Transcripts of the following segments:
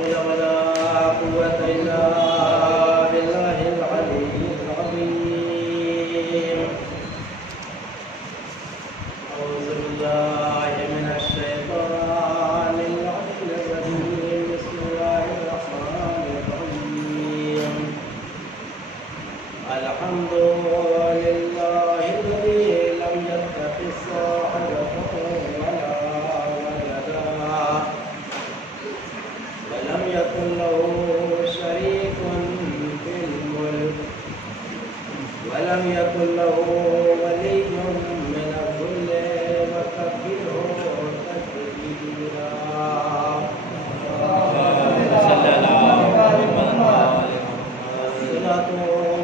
حول ولا قوة إلا بالله العلي العظيم. أعوذ بالله من الشيطان الرجيم. بسم الله الرحمن الرحيم. الحمد لله الذي لم يتخذ صاحبة ولا ولدا ولم يكن له شريك في الملك ولم يكن له ولي من الذل وكبره تكبيرا. الصلاة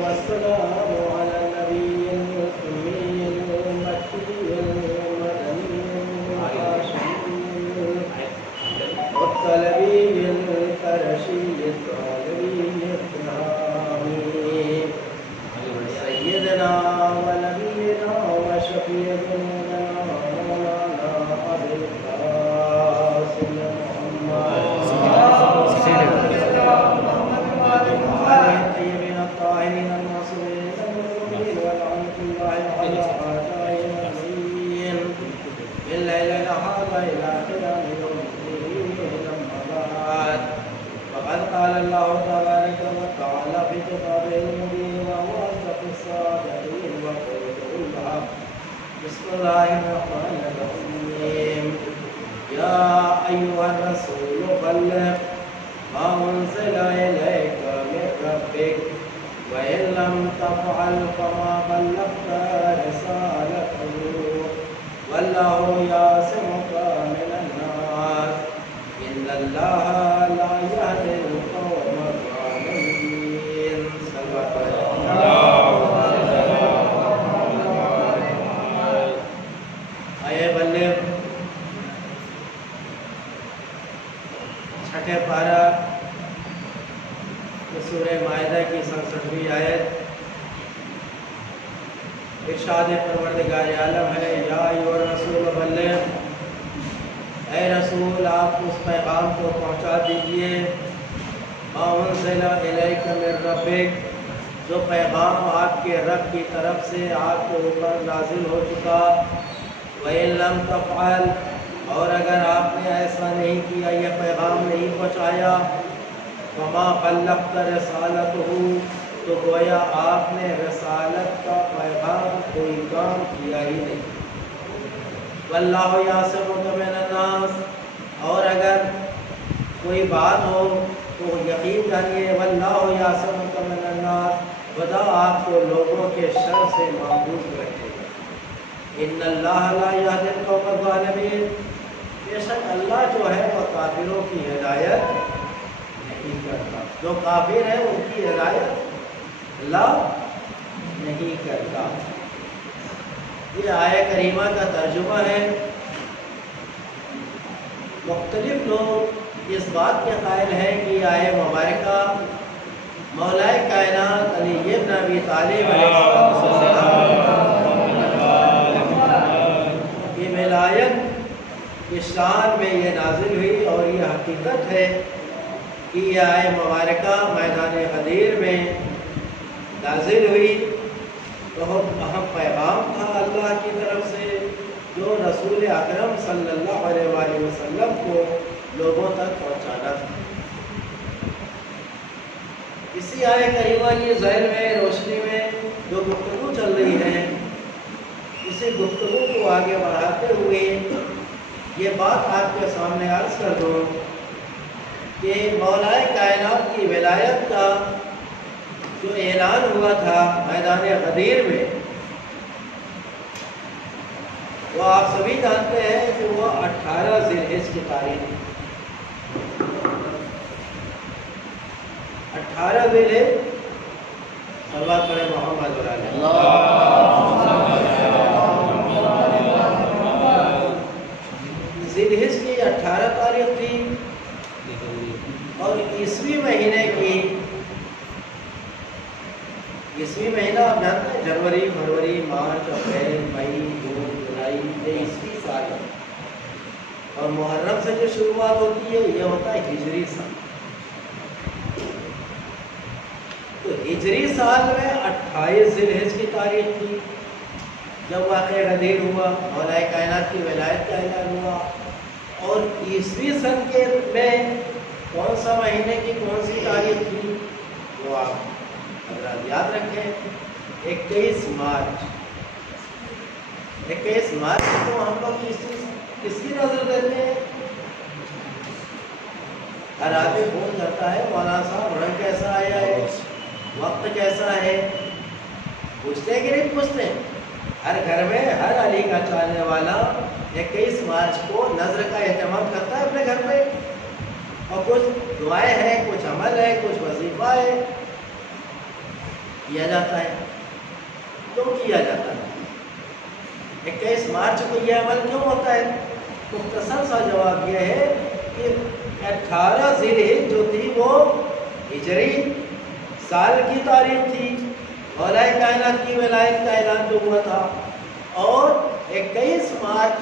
والسلام على النبي الأمي المكي المدني الهاشمي الطلبي القرشي الطالبي الطهامي سيدنا ونبينا وشفيع ذنوبنا مولانا أبي القاسم محمد وآله الطيبين الطاهرين المعصومين المظلومين ولعنة الله على أعدائهم أجمعين من ليلنا هذا إلى قيام يوم الدين. أما بعد فقد قال الله تبارك وتعالى في كتابه المبين وهو أصدق الصادقين وقوله الحق. بسم الله الرحمن الرحيم. يا أيها الرسول بلغ ما أنزل إليك من ربك وإن لم تفعل فما بلغت رسالته والله يعصمك من الناس إن الله لا يهدي القوم الظالمين. آئے بلغ چھٹے پارہ سورہ مائدہ کی 67ویں آیت. ارشاد پروردگار عالم ہے یا ایھا الرسول بلغ، اے رسول آپ اس پیغام کو پہنچا دیجئے ما انزل الیک من ربک، جو پیغام آپ کے رب کی طرف سے آپ کے اوپر نازل ہو چکا. وَإِن لَمْ تَفْعَلْ، اور اگر آپ نے ایسا نہیں کیا، یہ پیغام نہیں پہنچایا، وَمَا بَلَّغْتَ رِسَالَتَهُ، تو گویا آپ نے رسالت کا پیغام کوئی کام کیا ہی نہیں. وَاللَّهُ يَعْصِمُكَ مِنَ النَّاسِ، اور اگر کوئی بات ہو تو یقین جانیے وَاللَّهُ يَعْصِمُكَ مِنَ النَّاسِ، خدا آپ کو لوگوں کے شر سے محفوظ رکھے گا. إِنَّ اللَّهَ لَا يَهْدِي الْقَوْمَ الظَّالِمِينَ، بے شک اللہ جو ہے وہ کافروں کی ہدایت نہیں کرتا. جو کافر ہے ان کی ہدایت اللہ نہیں کرتا. یہ آیہ کریمہ کا ترجمہ ہے. مختلف لوگ اس بات کے قائل ہیں کہ یہ آیہ مبارکہ مولائے کائنات علی بن ابی طالب علیہ السلام کی ولایت کی شان میں یہ نازل ہوئی، اور یہ حقیقت ہے کہ یہ آیہ مبارکہ میدان غدیر میں نازل ہوئی. بہت اہم پیغام تھا اللہ کی طرف سے جو رسول اکرم صلی اللہ علیہ وآلہ وسلم کو لوگوں تک پہنچانا تھا. اسی آیہ کریمہ کی ظاہر میں روشنی میں جو گفتگو چل رہی ہے، اسی گفتگو کو آگے بڑھاتے ہوئے یہ بات آپ کے سامنے عرض کر دوں کہ مولائے کائنات کی ولایت کا جو اعلان ہوا تھا میدان غدیر میں، وہ آپ سبھی جانتے ہیں کہ وہ 18 ذی الحجہ کی تاریخ ہے. 18 ذی الحجہ، صلوات پڑھیں محمد علیہ. ذی الحجہ کی 18 تاریخ تھی، اور عیسوی مہینے کی، عیسوی مہینہ آپ جانتے ہیں جنوری، فروری، مارچ، اپریل، مئی، جون، جولائی، یہ عیسوی سال ہے. اور محرم سے جو شروعات ہوتی ہے یہ ہوتا ہے ہجری سال. ہجری سال میں 28 ذی الحج کی تاریخ تھی جب واقعہ غدیر ہوا، مولا کائنات کی ولایت کا اعلان ہوا. اور عیسوی سن کے میں کون سا مہینے کی کون سی تاریخ تھی وہ آپ حضرات یاد رکھیں، 21 مارچ. 21 مارچ کو ہم لوگ کس کی نظر دیتے ہیں؟ ہر آدمی فون کرتا ہے مولانا صاحب رنگ کیسا آیا ہے، وقت کیسا ہے، پوچھتے ہیں کہ نہیں پوچھتے؟ ہر گھر میں ہر علی کا چاہنے والا 21 مارچ کو نظر کا اہتمام کرتا ہے اپنے گھر میں، اور کچھ دعائیں ہیں، کچھ عمل ہے، کچھ وظیفہ ہے، کیا جاتا ہے. کیوں کیا جاتا ہے 21 مارچ کو یہ عمل کیوں ہوتا ہے؟ مختصر سا جواب یہ ہے کہ 18 ذی الحج جو تھی وہ ہجری سال کی تاریخ تھی، مولا کائنات کی ولایت کا اعلان جو ہوا تھا، اور 21 مارچ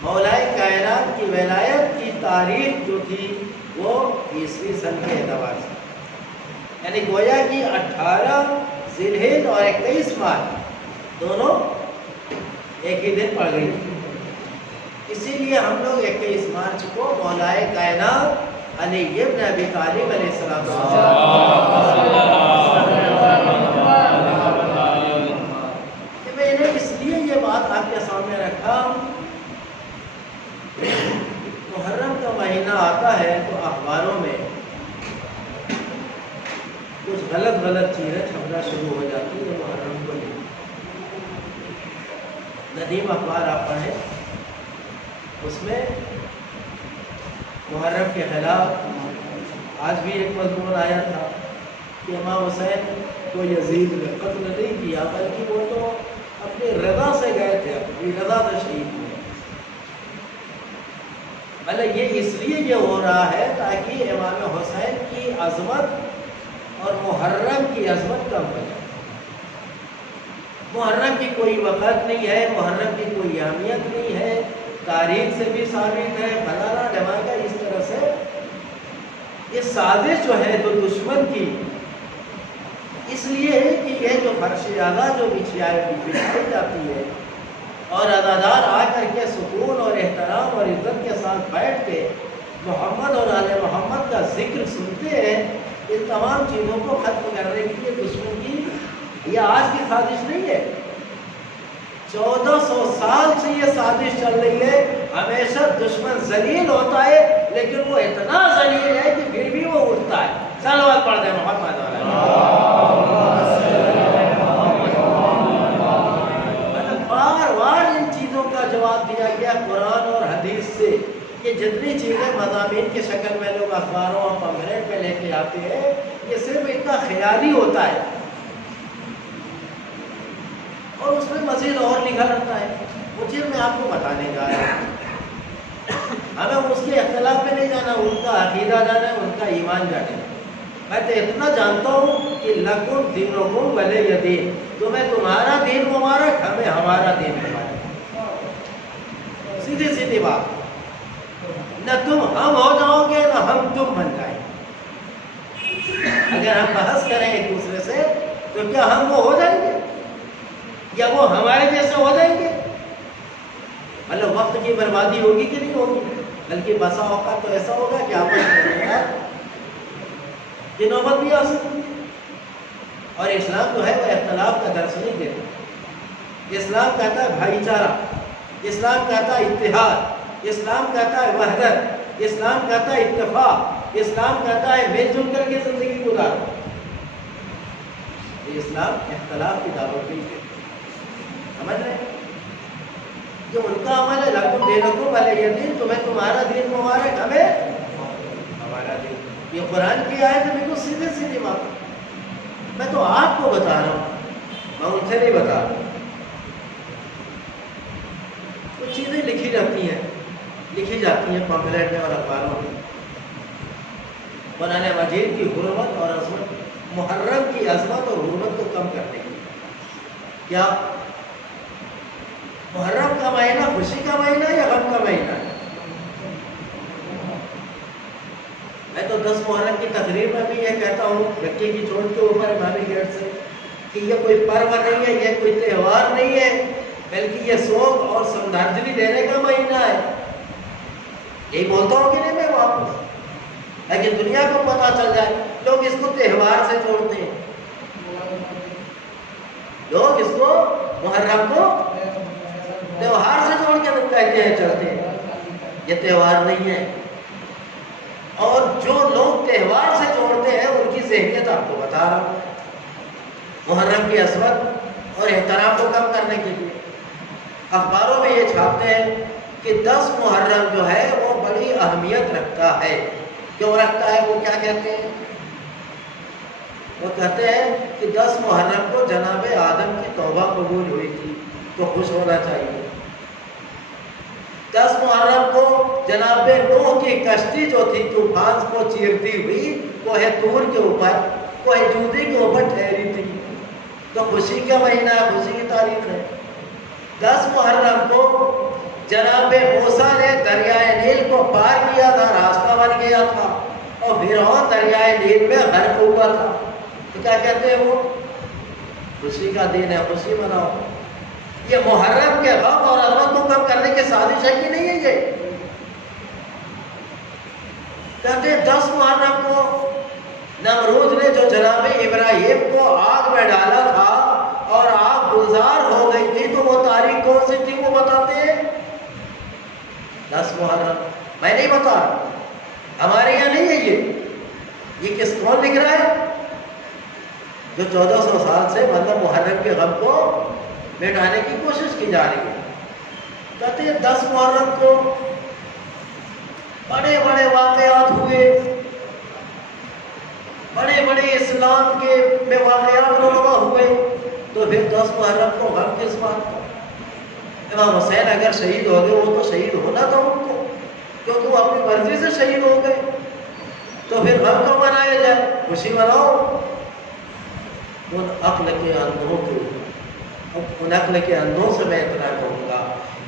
مولا کائنات کی ولایت کی تاریخ جو تھی وہ عیسوی سن کے اعتبار سے، یعنی گویا کہ 18 ذی الحج اور 21 مارچ دونوں ایک ہی دن پڑ گئی تھی. اسی لیے ہم لوگ 21 مارچ کو مولا کائنات علی ابن ابی طالب علیہ السلام میں نے اس لیے یہ بات آپ کے سامنے رکھا. محرم کا مہینہ آتا ہے تو اخباروں میں کچھ غلط چیزیں چھپنا شروع ہو جاتی ہے محرم کو لے. ندیم اخبار آپ پڑھیں، اس میں محرم کے خلاف آج بھی ایک مضمون آیا تھا کہ امام حسین کو یزید نے قتل نہیں کیا بلکہ وہ تو اپنی رضا سے گئے تھے، اپنی رضا سے شہید ہوئے. مطلب یہ اس لیے یہ ہو رہا ہے تاکہ امام حسین کی عظمت اور محرم کی عظمت کم ہو جائے. محرم کی کوئی وقت نہیں ہے، محرم کی کوئی اہمیت نہیں ہے، تاریخ سے بھی ثابت ہے، فلانا ڈھماکہ. اس طرح سے یہ سازش جو ہے تو دشمن کی اس لیے ہے کہ یہ جو فرش اعلیٰ جو بچھائی جاتی ہے اور عزادار آ کر کے سکون اور احترام اور عزت کے ساتھ بیٹھ کے محمد اور آل محمد کا ذکر سنتے ہیں، ان تمام چیزوں کو ختم کرنے کے لیے دشمن کی یہ آج کی سازش نہیں ہے. 1400 سال سے یہ سازش چل رہی ہے. ہمیشہ دشمن ذلیل ہوتا ہے لیکن وہ اتنا ذلیل ہے کہ پھر بھی وہ اٹھتا ہے. صلوات پڑھ دیں محمد علیہ. بار بار ان چیزوں کا جواب دیا گیا قرآن اور حدیث سے کہ جتنی چیزیں مضامین کی شکل میں لوگ اخباروں اور پمفلیٹ میں لے کے آتے ہیں یہ صرف ان کا خیالی ہوتا ہے اور اس میں مزید اور لکھا رہتا ہے. وہ چیز میں آپ کو بتانے جا رہا ہوں. ہمیں اس کے اختلاف میں نہیں جانا، ان کا عقیدہ جانا ہے، ان کا ایمان جانا ہے. میں تو اتنا جانتا ہوں کہ لکم دینکم ولی دین، تمہیں تمہارا دین مبارک، ہمیں ہمارا دین مبارک. سیدھی سیدھی بات. نہ تم ہم ہو جاؤ گے نہ ہم تم بن جائیں. اگر ہم بحث کریں ایک دوسرے سے تو کیا ہم وہ ہو جائیں گے یا وہ ہمارے جیسے ہو جائیں گے؟ مطلب وقت کی بربادی ہوگی کہ نہیں ہوگی؟ بلکہ بسا اوقات تو ایسا ہوگا کہ آپس میں یہ نوبت بھی آ سکتی. اور اسلام جو ہے وہ اختلاف کا درس نہیں دیتا. اسلام کہتا ہے بھائی چارہ، اسلام کہتا ہے اتحاد، اسلام کہتا ہے وحدت، اسلام کہتا ہے اتفاق، اسلام کہتا ہے مل جل کر کے زندگی گزارو. اسلام اختلاف کی دعوت نہیں ہے. سمجھ رہے ہیں؟ جو ان کا عمل ہے لکم دینکم ولی دین، تمہیں تمہارا دین مبارک، ہمیں ہمارا دین. یہ قرآن کی آیت ہے، بالکل سیدھے سیدھی بات. میں تو آپ کو بتا رہا ہوں، میں ان سے نہیں بتا رہا ہوں. کچھ چیزیں لکھی جاتی ہیں پمفلیٹ میں اور اخباروں میں. قرآن مجید کی حرمت اور عظمت، محرم کی عظمت اور حرمت کو کم کرنے کی. کیا محرم کا مہینہ خوشی کا مہینہ یا غم کا مہینہ ہے؟ میں تو تو 10 محرم کی تقریب میں بھی یہ کہتا ہوں گٹی کی چوٹ کے اوپر امامی گیٹ سے کہ یہ کوئی پرو نہیں ہے، یہ کوئی تہوار نہیں ہے، بلکہ یہ سوگ اور سمدردلی دینے کا مہینہ ہے۔ یہی بولتا ہوں کہ نہیں میں واپس، لیکن دنیا کو پتہ چل جائے، لوگ اس کو تہوار سے جوڑتے ہیں، لوگ اس کو محرم کو تہوار سے جوڑ کے کہتے ہیں چلتے ہیں، یہ تہوار نہیں ہے۔ اور جو لوگ تہوار سے جوڑتے ہیں ان کی ذہنیت آپ کو بتا رہا ہوں، محرم کی عظمت اور احترام کو کم کرنے کے لیے اخباروں میں یہ چھاپتے ہیں کہ 10 محرم جو ہے وہ بڑی اہمیت رکھتا ہے۔ کیوں رکھتا ہے؟ وہ کیا کہتے ہیں؟ وہ کہتے ہیں کہ 10 محرم کو جناب آدم کی توبہ قبول ہوئی تھی تو خوش ہونا چاہیے۔ 10 محرم کو جناب نوح کی کشتی جو تھی طوفان کو چیرتی ہوئی کوہ طور کے اوپر، کوہ جودی کے اوپر ٹھہری تھی، تو خوشی کا مہینہ ہے، خوشی کی تاریخ ہے۔ 10 محرم کو جناب موسیٰ نے دریائے نیل کو پار کیا تھا، راستہ بن گیا تھا، اور فرعون دریائے نیل میں غرق ہوا تھا، تو کیا کہتے ہیں وہ؟ خوشی کا دن ہے، خوشی مناؤ۔ یہ محرم کے غم اور عظمت کو کم کرنے کی سازش ہے کہ نہیں ہے؟ یہ کہتے ہیں 10 محرم کو نمرود نے جو جناب ابراہیم کو آگ میں ڈالا تھا اور آگ گلزار ہو گئی تھی، تو وہ تاریخ کون سی تھی وہ بتاتے ہیں 10 محرم۔ میں نہیں بتا رہا، ہمارے یہاں نہیں ہے یہ کس کون لکھ رہا ہے؟ جو 1400 سال سے مطلب محرم کے غم کو مٹانے کی کوشش کی جا رہی ہے۔ کہتے ہیں 10 محرم کو بڑے بڑے واقعات ہوئے، بڑے بڑے اسلام کے میں واقعات رونما ہوئے، تو پھر 10 محرم کو غم کس بات کا؟ امام حسین اگر شہید ہو گئے، وہ تو شہید ہونا تھا ان کو، کیونکہ وہ اپنی مرضی سے شہید ہو گئے، تو پھر غم کو منایا جائے، خوشی مناؤ۔ ان عقل کے اندھوں سے میں اتنا کہوں گا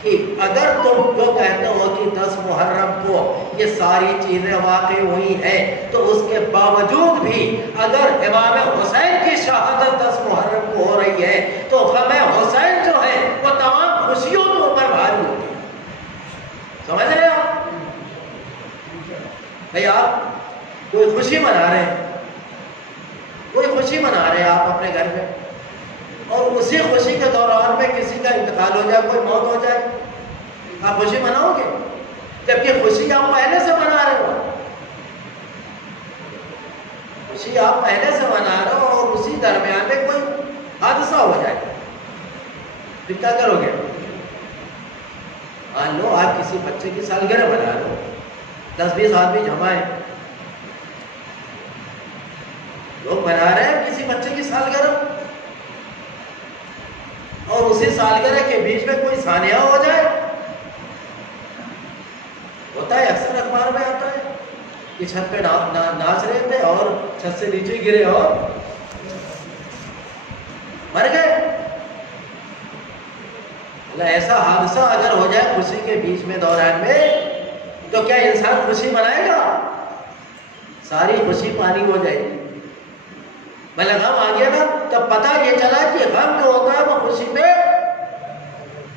کہ اگر تم جو کہتے ہو کہ 10 محرم کو یہ ساری چیزیں واقع ہوئی ہیں، تو اس کے باوجود بھی اگر امام حسین کی شہادت 10 محرم کو ہو رہی ہے، تو غم حسین جو ہے وہ تمام خوشیوں کے اوپر بھاری ہوتی ہے۔ سمجھ رہے ہیں آپ؟ بھئی آپ کوئی خوشی منا رہے ہیں، کوئی خوشی منا رہے ہیں آپ اپنے گھر میں، اور اسی خوشی کے دوران میں کسی کا انتقال ہو جائے، کوئی موت ہو جائے، آپ خوشی مناؤ گے؟ جبکہ خوشی آپ پہلے سے منا رہے ہو، خوشی آپ پہلے سے منا رہے ہو، اور اسی درمیان میں کوئی حادثہ ہو جائے، پھر کیا کرو گے؟ مان لو آپ کسی بچے کی سالگرہ منا رہے ہو، 10-20 آدمی جمع ہیں، لوگ منا رہے ہیں کسی بچے کی سالگرہ، اور اسی سالگرہ کے بیچ میں کوئی سانحہ ہو جائے، ہوتا ہے اکثر اخبار میں آتا ہے کہ چھت پہ ناچ رہے تھے اور چھت سے نیچے گرے اور مر گئے۔ اللہ ایسا حادثہ اگر ہو جائے خوشی کے بیچ میں دوران میں، تو کیا انسان خوشی منائے گا؟ ساری خوشی پانی ہو جائے گی۔ بھلے غم آ گیا نا، تب پتہ یہ چلا کہ غم جو ہوتا ہے وہ خوشی پہ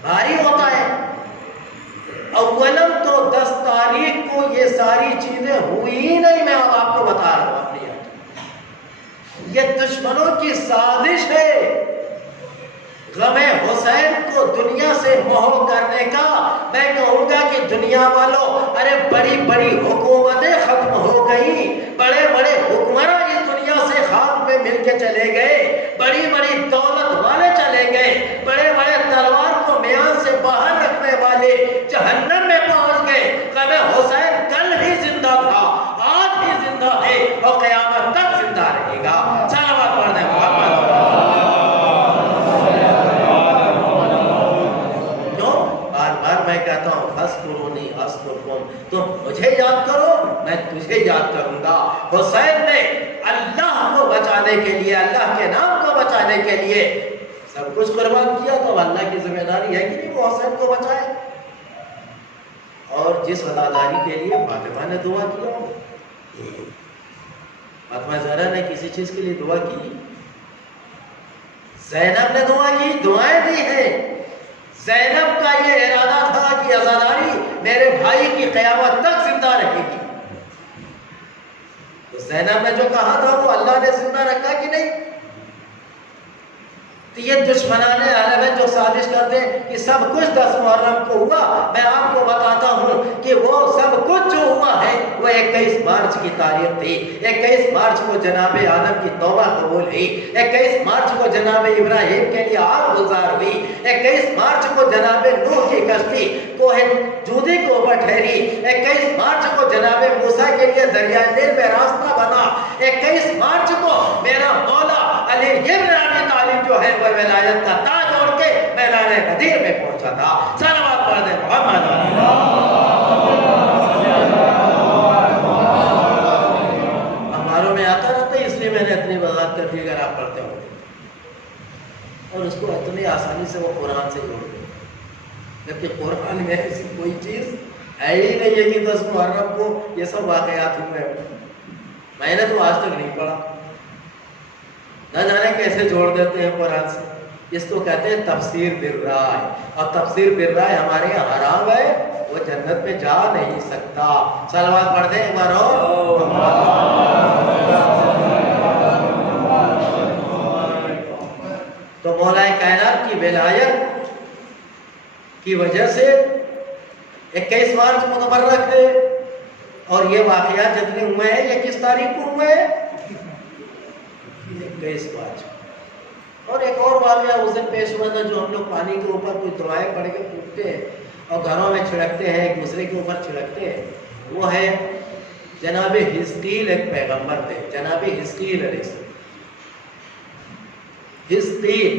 بھاری ہوتا ہے۔ اولم تو 10 تاریخ کو یہ ساری چیزیں ہوئی ہی نہیں، میں اب آپ کو بتا رہا ہوں اپنی یاد۔ یہ دشمنوں کی سازش ہے غم حسین کو دنیا سے محو کرنے کا۔ میں کہوں گا کہ دنیا والوں، ارے بڑی بڑی حکومتیں ختم ہو گئی، بڑے بڑے حکمراں اس دنیا سے خاک میں مل کے چلے گئے، بڑی بڑی دولت والے چلے گئے، بڑے بڑے تلوار کو میان سے باہر رکھنے والے جہنم میں پہنچ گئے۔ غم حسین کل ہی زندہ تھا، آج بھی زندہ ہے، اور قیامت تک زندہ رہے گا۔ صلوات پڑھ دیں محمد۔ میں کہتا ہوں فاذکرونی اذکرکم، تم مجھے یاد کرو میں تجھے یاد کروں گا۔ حسین نے اللہ کو بچانے کے لیے، اللہ کے نام کو بچانے کے لیے سب کچھ قربان کیا، تو اللہ کی ذمہ داری ہے کہ نہیں وہ حسین کو بچائے۔ اور جس عزاداری کے لیے فاطمہ نے دعا کیا فاطمہ زہرا نے کسی چیز کے لیے دعا کی؟ زینب نے دعا کی، دعائیں دی ہیں۔ زینب کا یہ ارادہ تھا کہ عزاداری میرے بھائی کی قیامت تک زندہ رہے گی، تو زینب نے جو کہا تھا وہ اللہ نے زندہ رکھا کہ نہیں؟ تو یہ دشمنان عرب ہے جو سازش کرتے ہیں کہ سب کچھ 10 محرم کو ہوا۔ میں آپ کو بتاتا ہوں کہ وہ سب کچھ جو ہوا ہے وہ 21 مارچ کی تاریخ تھی۔ 21 مارچ کو جناب آدم کی توبہ قبول ہوئی، 21 مارچ کو جناب ابراہیم کے لیے آگ گزار ہوئی، 21 مارچ کو جناب نوح کی کشتی کوہ جودی کے اوپر ٹھہری، 21 مارچ کو جناب موسیٰ کے لیے دریائے نیل میں راستہ بنا، 21 مارچ کو میرا مولا علی ابن ابی طالب جو ہے وہ ولایت کا تاج اوڑھ کے میدان غدیر میں پہنچا تھا۔ صلوات پڑھ دیں محمد ہماروں میں آتا رہتا ہے، اس لیے میں نے اپنی وضاحت کر دی اگر آپ پڑھتے ہو، اور اس کو اتنی آسانی سے وہ قرآن سے جوڑ دیں، جبکہ قرآن میں ایسی کوئی چیز ہے ہی نہیں ہے کہ 10 محرم کو یہ سب واقعات ہوئے ہیں۔ میں نے تو آج تک نہیں پڑھا، نہ جانے کیسے جوڑ دیتے ہیں قرآن سے۔ اس کو کہتے ہیں تفسیر بالرائے، اور تفسیر بالرائے ہمارے یہاں حرام ہے، وہ جنت میں جا نہیں سکتا۔ صلوات پڑھ دیں ایک بار اور۔ تو مولا کائنات کی ولایت کی وجہ سے 21 مارچ متبرک ہے، اور یہ واقعات جتنے ہوئے ہیں یہ کس تاریخ کو ہوئے ہیں؟ 21 مارچ۔ اور ایک اور واقعہ اس دن پیش ہوا تھا جو ہم لوگ پانی کے اوپر کوئی دعائیں پڑھ کے پھونکتے ہیں اور گھروں میں چھڑکتے ہیں، ایک دوسرے کے اوپر چھڑکتے ہیں، وہ ہے جناب حزقیل، ایک پیغمبر تھے جناب حزقیل علیہ السلام۔ حزقیل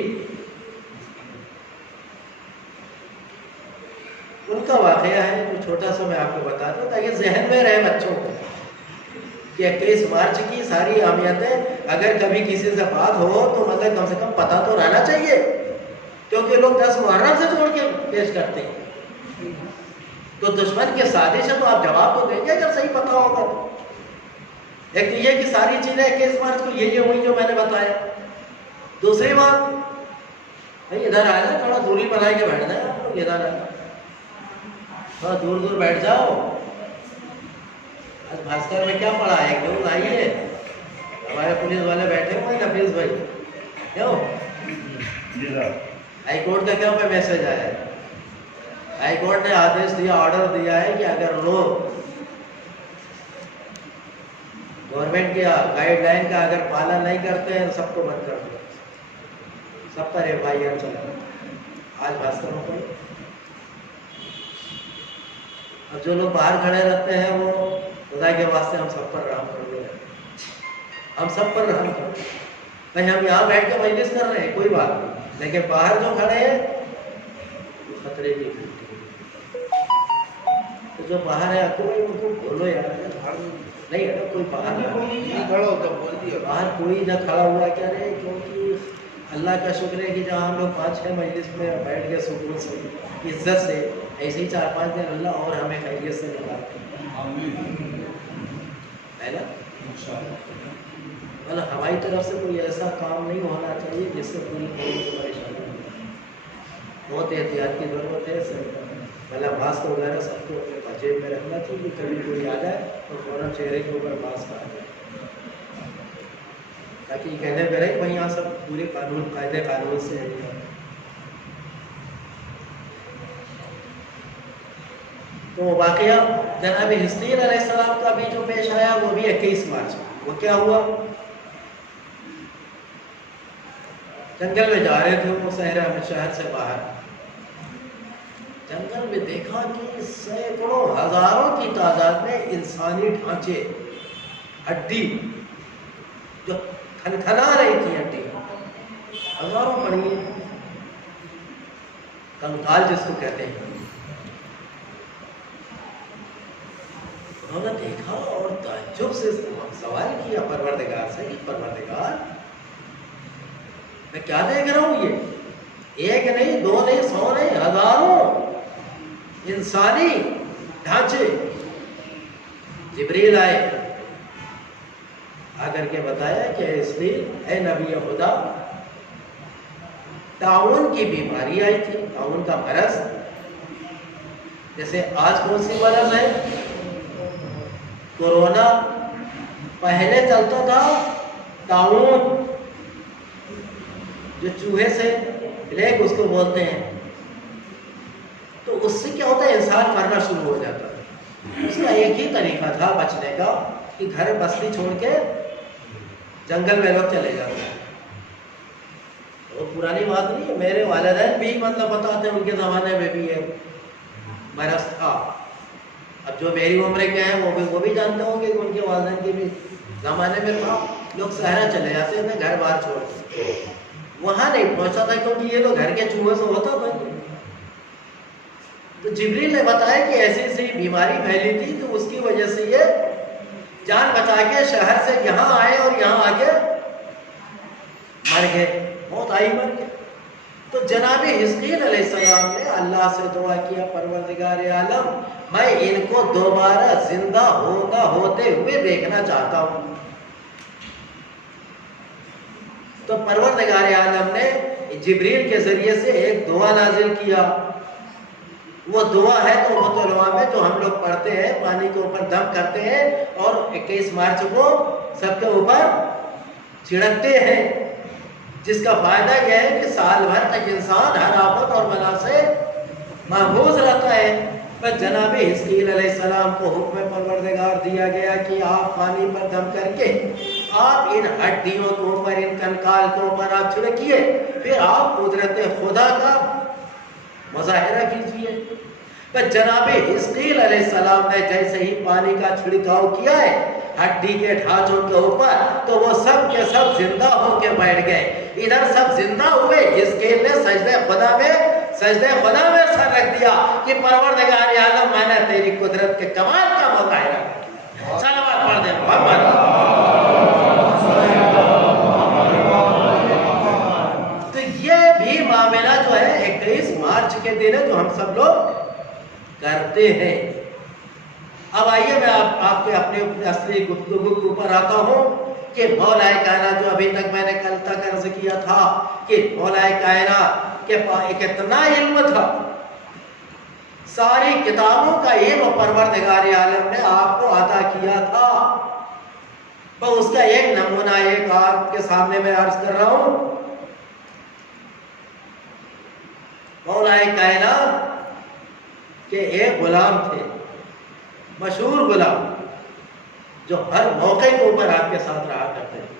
ان کا واقعہ ہے، جو چھوٹا سا میں آپ کو بتا دوں تاکہ ذہن میں رہے بچوں کو کہ 21 مارچ کی ساری اہمیتیں اگر کبھی کسی سے بات ہو تو مطلب کم سے کم پتہ تو رہنا چاہیے، کیونکہ لوگ 10 محرم سے جوڑ کے پیش کرتے ہیں، تو دشمن کی سازش ہے تو آپ جواب تو دیں گے اگر صحیح پتہ ہوگا تو۔ ایک تو یہ کہ ساری چیزیں 21 مارچ کو یہ ہوئی جو میں نے بتایا۔ دوسری بات، بھائی ادھر آئے نا، تھوڑا دوری بنا کے بیٹھنا ہے آپ لوگ، ادھر آئے تھوڑا دور دور بیٹھ جاؤ۔ آج بھاسکر میں کیا پڑھا ہے، ایک لوگ آئیے، ہمارے پولیس والے بیٹھے ہوئے ہیں نفیس بھائی، کیوں ہائی کورٹ کا کیوں پہ میسج آیا ہے؟ ہائی کورٹ نے آدیش دیا، آرڈر دیا ہے کہ اگر لوگ گورنمنٹ کی گائیڈ لائن کا اگر پالن نہیں کرتے ہیں تو سب کو بند کر دو، سب پر FIR چلا۔ آج بھاسکروں کو، اور جو لوگ باہر کھڑے رہتے ہیں وہ خدا کے واسطے ہم سب پر رحم کر دیں، ہم سب پر رحم کر دیں۔ بھائی ہم یہاں بیٹھ کے مجلس کر رہے ہیں کوئی بات نہیں، لیکن باہر جو کھڑے ہیں وہ خطرے کی گھنٹی، تو جو باہر ہے کوئی ان کو بولو یار، نہیں ہے نا کوئی باہر کھڑا ہوتا بول دیا، باہر کوئی نہ کھڑا ہوا کیا رہے، کیونکہ اللہ کا شکر ہے کہ جہاں ہم لوگ 5-6 مجلس میں بیٹھ کے سکون سے عزت سے ایسے ہی 4-5 دن اللہ اور ہمیں خیریت سے نکالتے ہے نا، مطلب ہماری طرف سے کوئی ایسا کام نہیں ہونا چاہیے جس سے پوری پریشانی ہو۔ بہت احتیاط کی ضرورت ہے، مطلب ماسک وغیرہ سب کو اپنے جیب میں رکھنا چاہیے، کبھی کوئی آ جائے تو فوراً چہرے کے اوپر ماسک آ جائے، تاکہ یہ کہنے پہ رہے وہیں یہاں سب پورے قانون قاعدے قانون سے ہے۔ تو واقعہ جناب حزقیل علیہ السلام کا بھی جو پیش آیا وہ بھی 21 مارچ، وہ کیا ہوا؟ جنگل میں جا رہے تھے وہ صحرا میں، شہر سے باہر، جنگل میں دیکھا کہ سینکڑوں ہزاروں کی تعداد میں انسانی ڈھانچے، ہڈی جو کھنکھنا رہی تھی، ہڈی ہزاروں پڑی ہیں، کنکال جس کو کہتے ہیں۔ انہوں نے دیکھا اور تعجب سے سوال کیا پروردگار سے کہ پروردگار میں کیا دیکھ رہا ہوں، یہ ایک نہیں، دو نہیں، 100 نہیں، ہزاروں انسانی ڈھانچے۔ جبریل آئے، آ کر کے بتایا کہ اے نبی خدا، طاعون کی بیماری آئی تھی، طاعون کا مرض، جیسے آج کون سی مرض ہے؟ کورونا، پہلے چلتا تھا طاعون، جو چوہے سے پلیگ اس کو بولتے ہیں، تو اس سے کیا ہوتا ہے؟ انسان مرنا شروع ہو جاتا ہے۔ اس کا ایک ہی طریقہ تھا بچنے کا کہ گھر بستی چھوڑ کے جنگل میں لوگ چلے جاتے ہیں۔ وہ پرانی بات نہیں ہے، میرے والدین بھی مطلب بتاتے ہیں ان کے زمانے میں بھی یہ مرض تھا۔ اب جو میری عمر کے ہیں وہ بھی جانتے ہوں گے کہ ان کے والدین کے بھی زمانے میں تھا، لوگ صحرا چلے جاتے تھے گھر بار چھوڑ کے، وہاں نہیں پہنچا تھا کیونکہ یہ تو گھر کے چوہے سے ہوتا تھا۔ تو جبریل نے بتایا کہ ایسی ایسی بیماری پھیلی تھی تو اس کی وجہ سے یہ جان بچا کے شہر سے یہاں آئے اور یہاں آ کے مر گئے، موت آئی، مر گئے۔ تو جناب حزقیل علیہ السلام نے اللہ سے دعا کیا، پروردگار عالم میں ان کو دوبارہ زندہ ہوتے ہوئے دیکھنا چاہتا ہوں۔ تو پروردگار عالم نے جبریل کے ذریعے سے ایک دعا نازل کیا، وہ دعا ہے تو مطلوع میں جو ہم لوگ پڑھتے ہیں، پانی کے اوپر دم کرتے ہیں اور 21 مارچ کو سب کے اوپر چھڑکتے ہیں، جس کا فائدہ یہ ہے کہ سال بھر تک انسان ہر آفت اور بلا سے محفوظ رہتا ہے۔ بس جناب حزقیل علیہ السلام کو حکم پروردگار دیا گیا کہ آپ پانی پر دم کر کے آپ ان ہڈیوں کے اوپر، ان کنکال کے اوپر آپ چھڑکیے، پھر آپ قدرت خدا کا مظاہرہ کیجیے۔ بس جناب حزقیل علیہ السلام نے جیسے ہی پانی کا چھڑکاؤ کیا ہے ہڈی کے ڈھانچوں کے اوپر، تو وہ سب کے سب زندہ ہو کے بیٹھ گئے۔ ادھر سب زندہ ہوئے، حزقیل نے سجدہ خدا میں سر رکھ دیا کہ پروردگار عالم میں نے تیری قدرت کے کمال کا مظاہرہ کیا۔ صلوات پڑھ دیں محمد۔ تو یہ بھی معاملہ جو ہے 21 مارچ کے دن ہے جو ہم سب لوگ کرتے ہیں۔ اب آئیے میں آپ کے اپنے اصلی گفتگو کے اوپر آتا ہوں کہ مولا کائنات، جو ابھی تک میں نے کل تک عرض کیا تھا کہ مولا کائنات کے پاس کتنا علم تھا، ساری کتابوں کا علم پروردگار عالم نے آپ کو عطا کیا تھا۔ تو اس کا ایک نمونہ ایک آپ کے سامنے میں عرض کر رہا ہوں۔ مولا کائنات کے ایک غلام تھے، مشہور غلام، جو ہر موقع کے اوپر آپ کے ساتھ رہا کرتے ہیں۔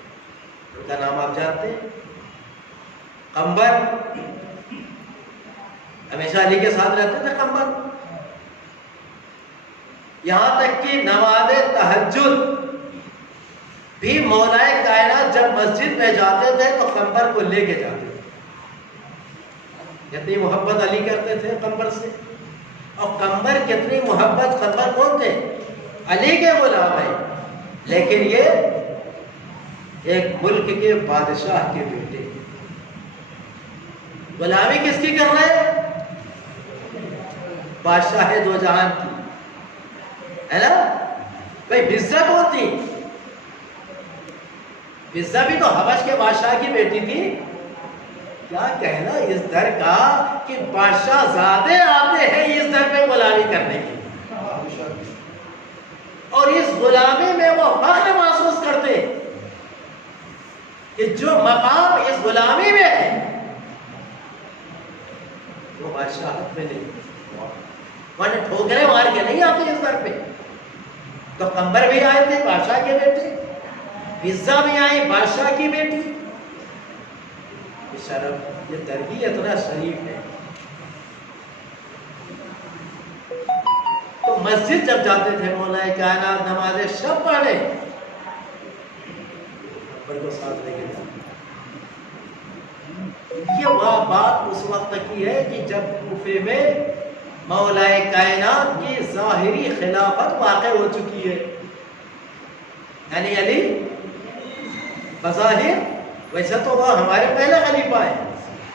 ان کا نام آپ جانتے ہیں، قمبر، ہمیشہ علی کے ساتھ رہتے تھے قمبر۔ یہاں تک کہ نماز تہجد بھی مولا کائنات جب مسجد میں جاتے تھے تو قمبر کو لے کے جاتے تھے، کتنی محبت علی کرتے تھے قمبر سے۔ اور قمبر کتنی محبت، قمبر کون تھے؟ علی کے غلام ہیں، لیکن یہ ایک ملک کے بادشاہ کے بیٹے۔ غلامی کس کی کر رہے ہیں؟ بادشاہ دو جہان کی، ہے نا؟ بھائی بزہ کون تھی؟ بزہ بھی تو حبش کے بادشاہ کی بیٹی تھی۔ کیا کہنا اس در کا کہ بادشاہ زادے آتے ہیں اس در پہ غلامی کرنے کی، اور اس غلامی میں وہ فخر محسوس کرتے کہ جو مقام اس غلامی میں ہے وہ بادشاہت میں نہیں، ورنہ ٹھوکریں مار کے نہیں آتے اس در پہ۔ تو قمبر بھی آئے تھے بادشاہ کے بیٹے، بزہ بھی آئی بادشاہ کی بیٹی۔ شرف، یہ درگی اتنا شریف ہے۔ تو مسجد جب جاتے تھے مولا کائنات نماز شب پڑھنے، قمبر کو ساتھ لے کے جاتے۔ یہ وہ بات اس وقت کی ہے کہ جب کوفے میں مولا کائنات کی ظاہری خلافت واقع ہو چکی ہے، یعنی علی بظاہر، ویسے تو وہ ہمارے پہلے خلیفہ ہے،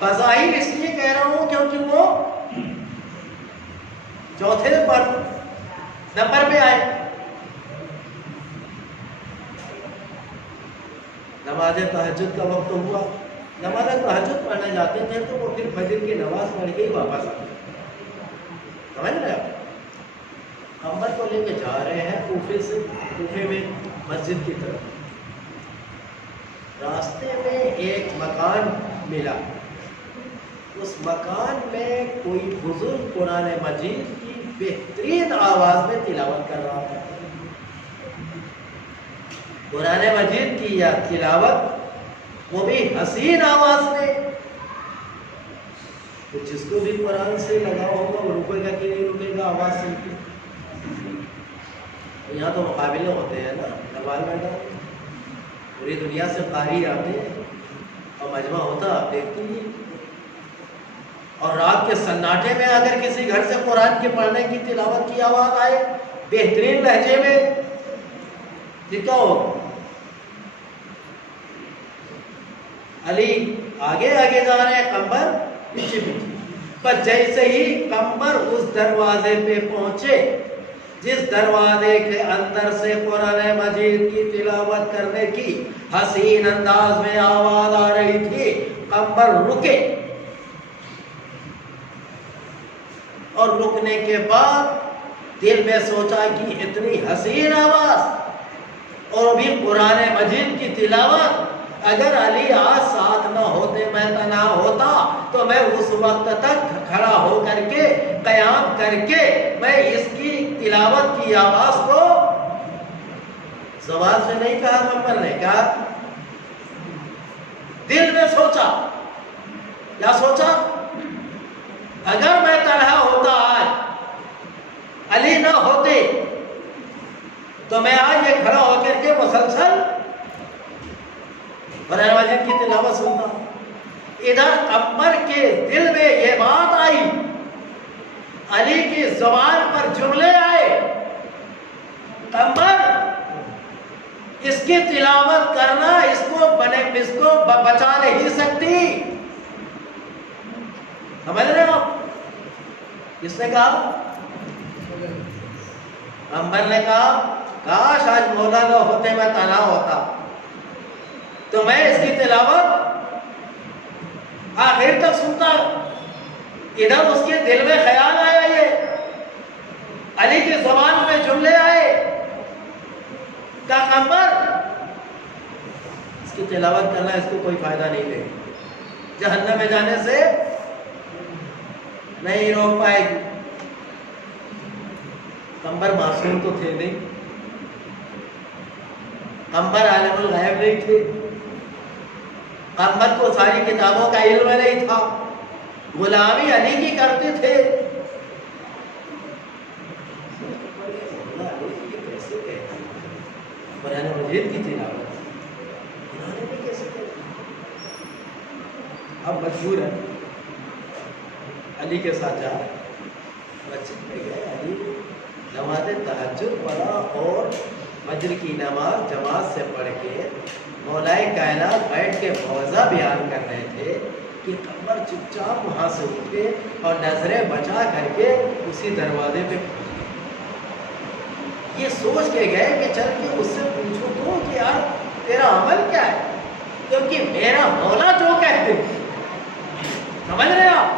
بظاہر اس لیے کہہ رہا ہوں کیونکہ وہ چوتھے نمبر پہ آئے۔ نماز تہجد کا وقت ہوا، نماز تہجد پڑھنے جاتے تھے تو وہ پھر فجر کی نماز پڑھ کے ہی واپس آتے تھے. سمجھ رہے آپ؟ کمبر کو لے کے جا رہے ہیں کوفے میں مسجد کی طرف. راستے میں ایک مکان ملا، اس مکان میں کوئی بزرگ قرآن مجید کی بہترین آواز میں تلاوت کر رہا تھا. قرآن مجید کی یا تلاوت وہ بھی حسین آواز میں. تو جس کو بھی قرآن سے لگاؤ ہوگا وہ رکے گا کہ نہیں رکے گا آواز سن کے. یہاں تو مقابلے ہوتے ہیں نا نوال میدان، پوری دنیا سے قاری آتے ہیں اور مجمع ہوتا آپ دیکھتے ہیں. اور رات کے سناٹے میں اگر کسی گھر سے قرآن کے پڑھنے کی تلاوت کی آواز آئے بہترین لہجے میں، یہ کیا ہوگا؟ علی آگے آگے جا رہے ہیں، قمر پیچھے پیچھے. پر جیسے ہی قمر اس دروازے پہ پہنچے جس دروازے کے اندر سے قرآن مجید کی تلاوت کرنے کی حسین انداز میں آواز آ رہی تھی، قمر رکے. اور رکنے کے بعد دل میں سوچا کہ اتنی حسین آواز اور بھی قرآن مجید کی تلاوت، اگر علی آج ساتھ نہ ہوتے، میں تنہا ہوتا تو میں اس وقت تک کھڑا ہو کر کے قیام کر کے میں اس کی تلاوت کی آواز کو زبان سے نہیں کہا، قمر نے کہا. دل میں سوچا، کیا سوچا؟ اگر میں تنہا ہوتا آج، علی نہ ہوتے تو میں آج یہ کھڑا ہو کر کے مسلسل قرآن مجید کی تلاوت سنتا. ادھر قمر کے دل میں یہ بات آئی، علی کی زبان پر جملے آئے، قمر اس کی تلاوت کرنا اس کو بچا نہیں سکتی. سمجھ رہے ہو؟ کس نے کہا؟ قمر نے کہا کاش آج مولا نہ ہوتے، میں تنہا ہوتا تو میں اس کی تلاوت آخر تک سنتا. ادھر اس کے دل میں خیال آیا، یہ علی کی زبان میں جملے آئے، کہا قمر اس کی تلاوت کرنا اس کو کوئی فائدہ نہیں دے گی، جہنم میں جانے سے نہیں روک پائے گی. قمر معصوم تو تھے نہیں، قمر عالم الغیب نہیں تھے، قمر کو ساری کتابوں کا علم نہیں تھا، غلامی علی کی کرتے تھے. قرآن مجید کی تلاوت اب مجبور ہے علی کے ساتھ جا مسجد میں گئے. علی نماز تہجد پڑھا اور فجر کی نماز جماعت سے پڑھ کے مولائے کائنات بیٹھ کے موعظہ بیان کر رہے تھے کہ قمر چپ چاپ وہاں سے اٹھے اور نظریں بچا کر کے اسی دروازے پہ یہ سوچ کے گئے کہ چل کے اس سے پوچھو تو کہ یار تیرا عمل کیا ہے، کیونکہ میرا مولا جو کہتے ہیں، سمجھ رہے آپ،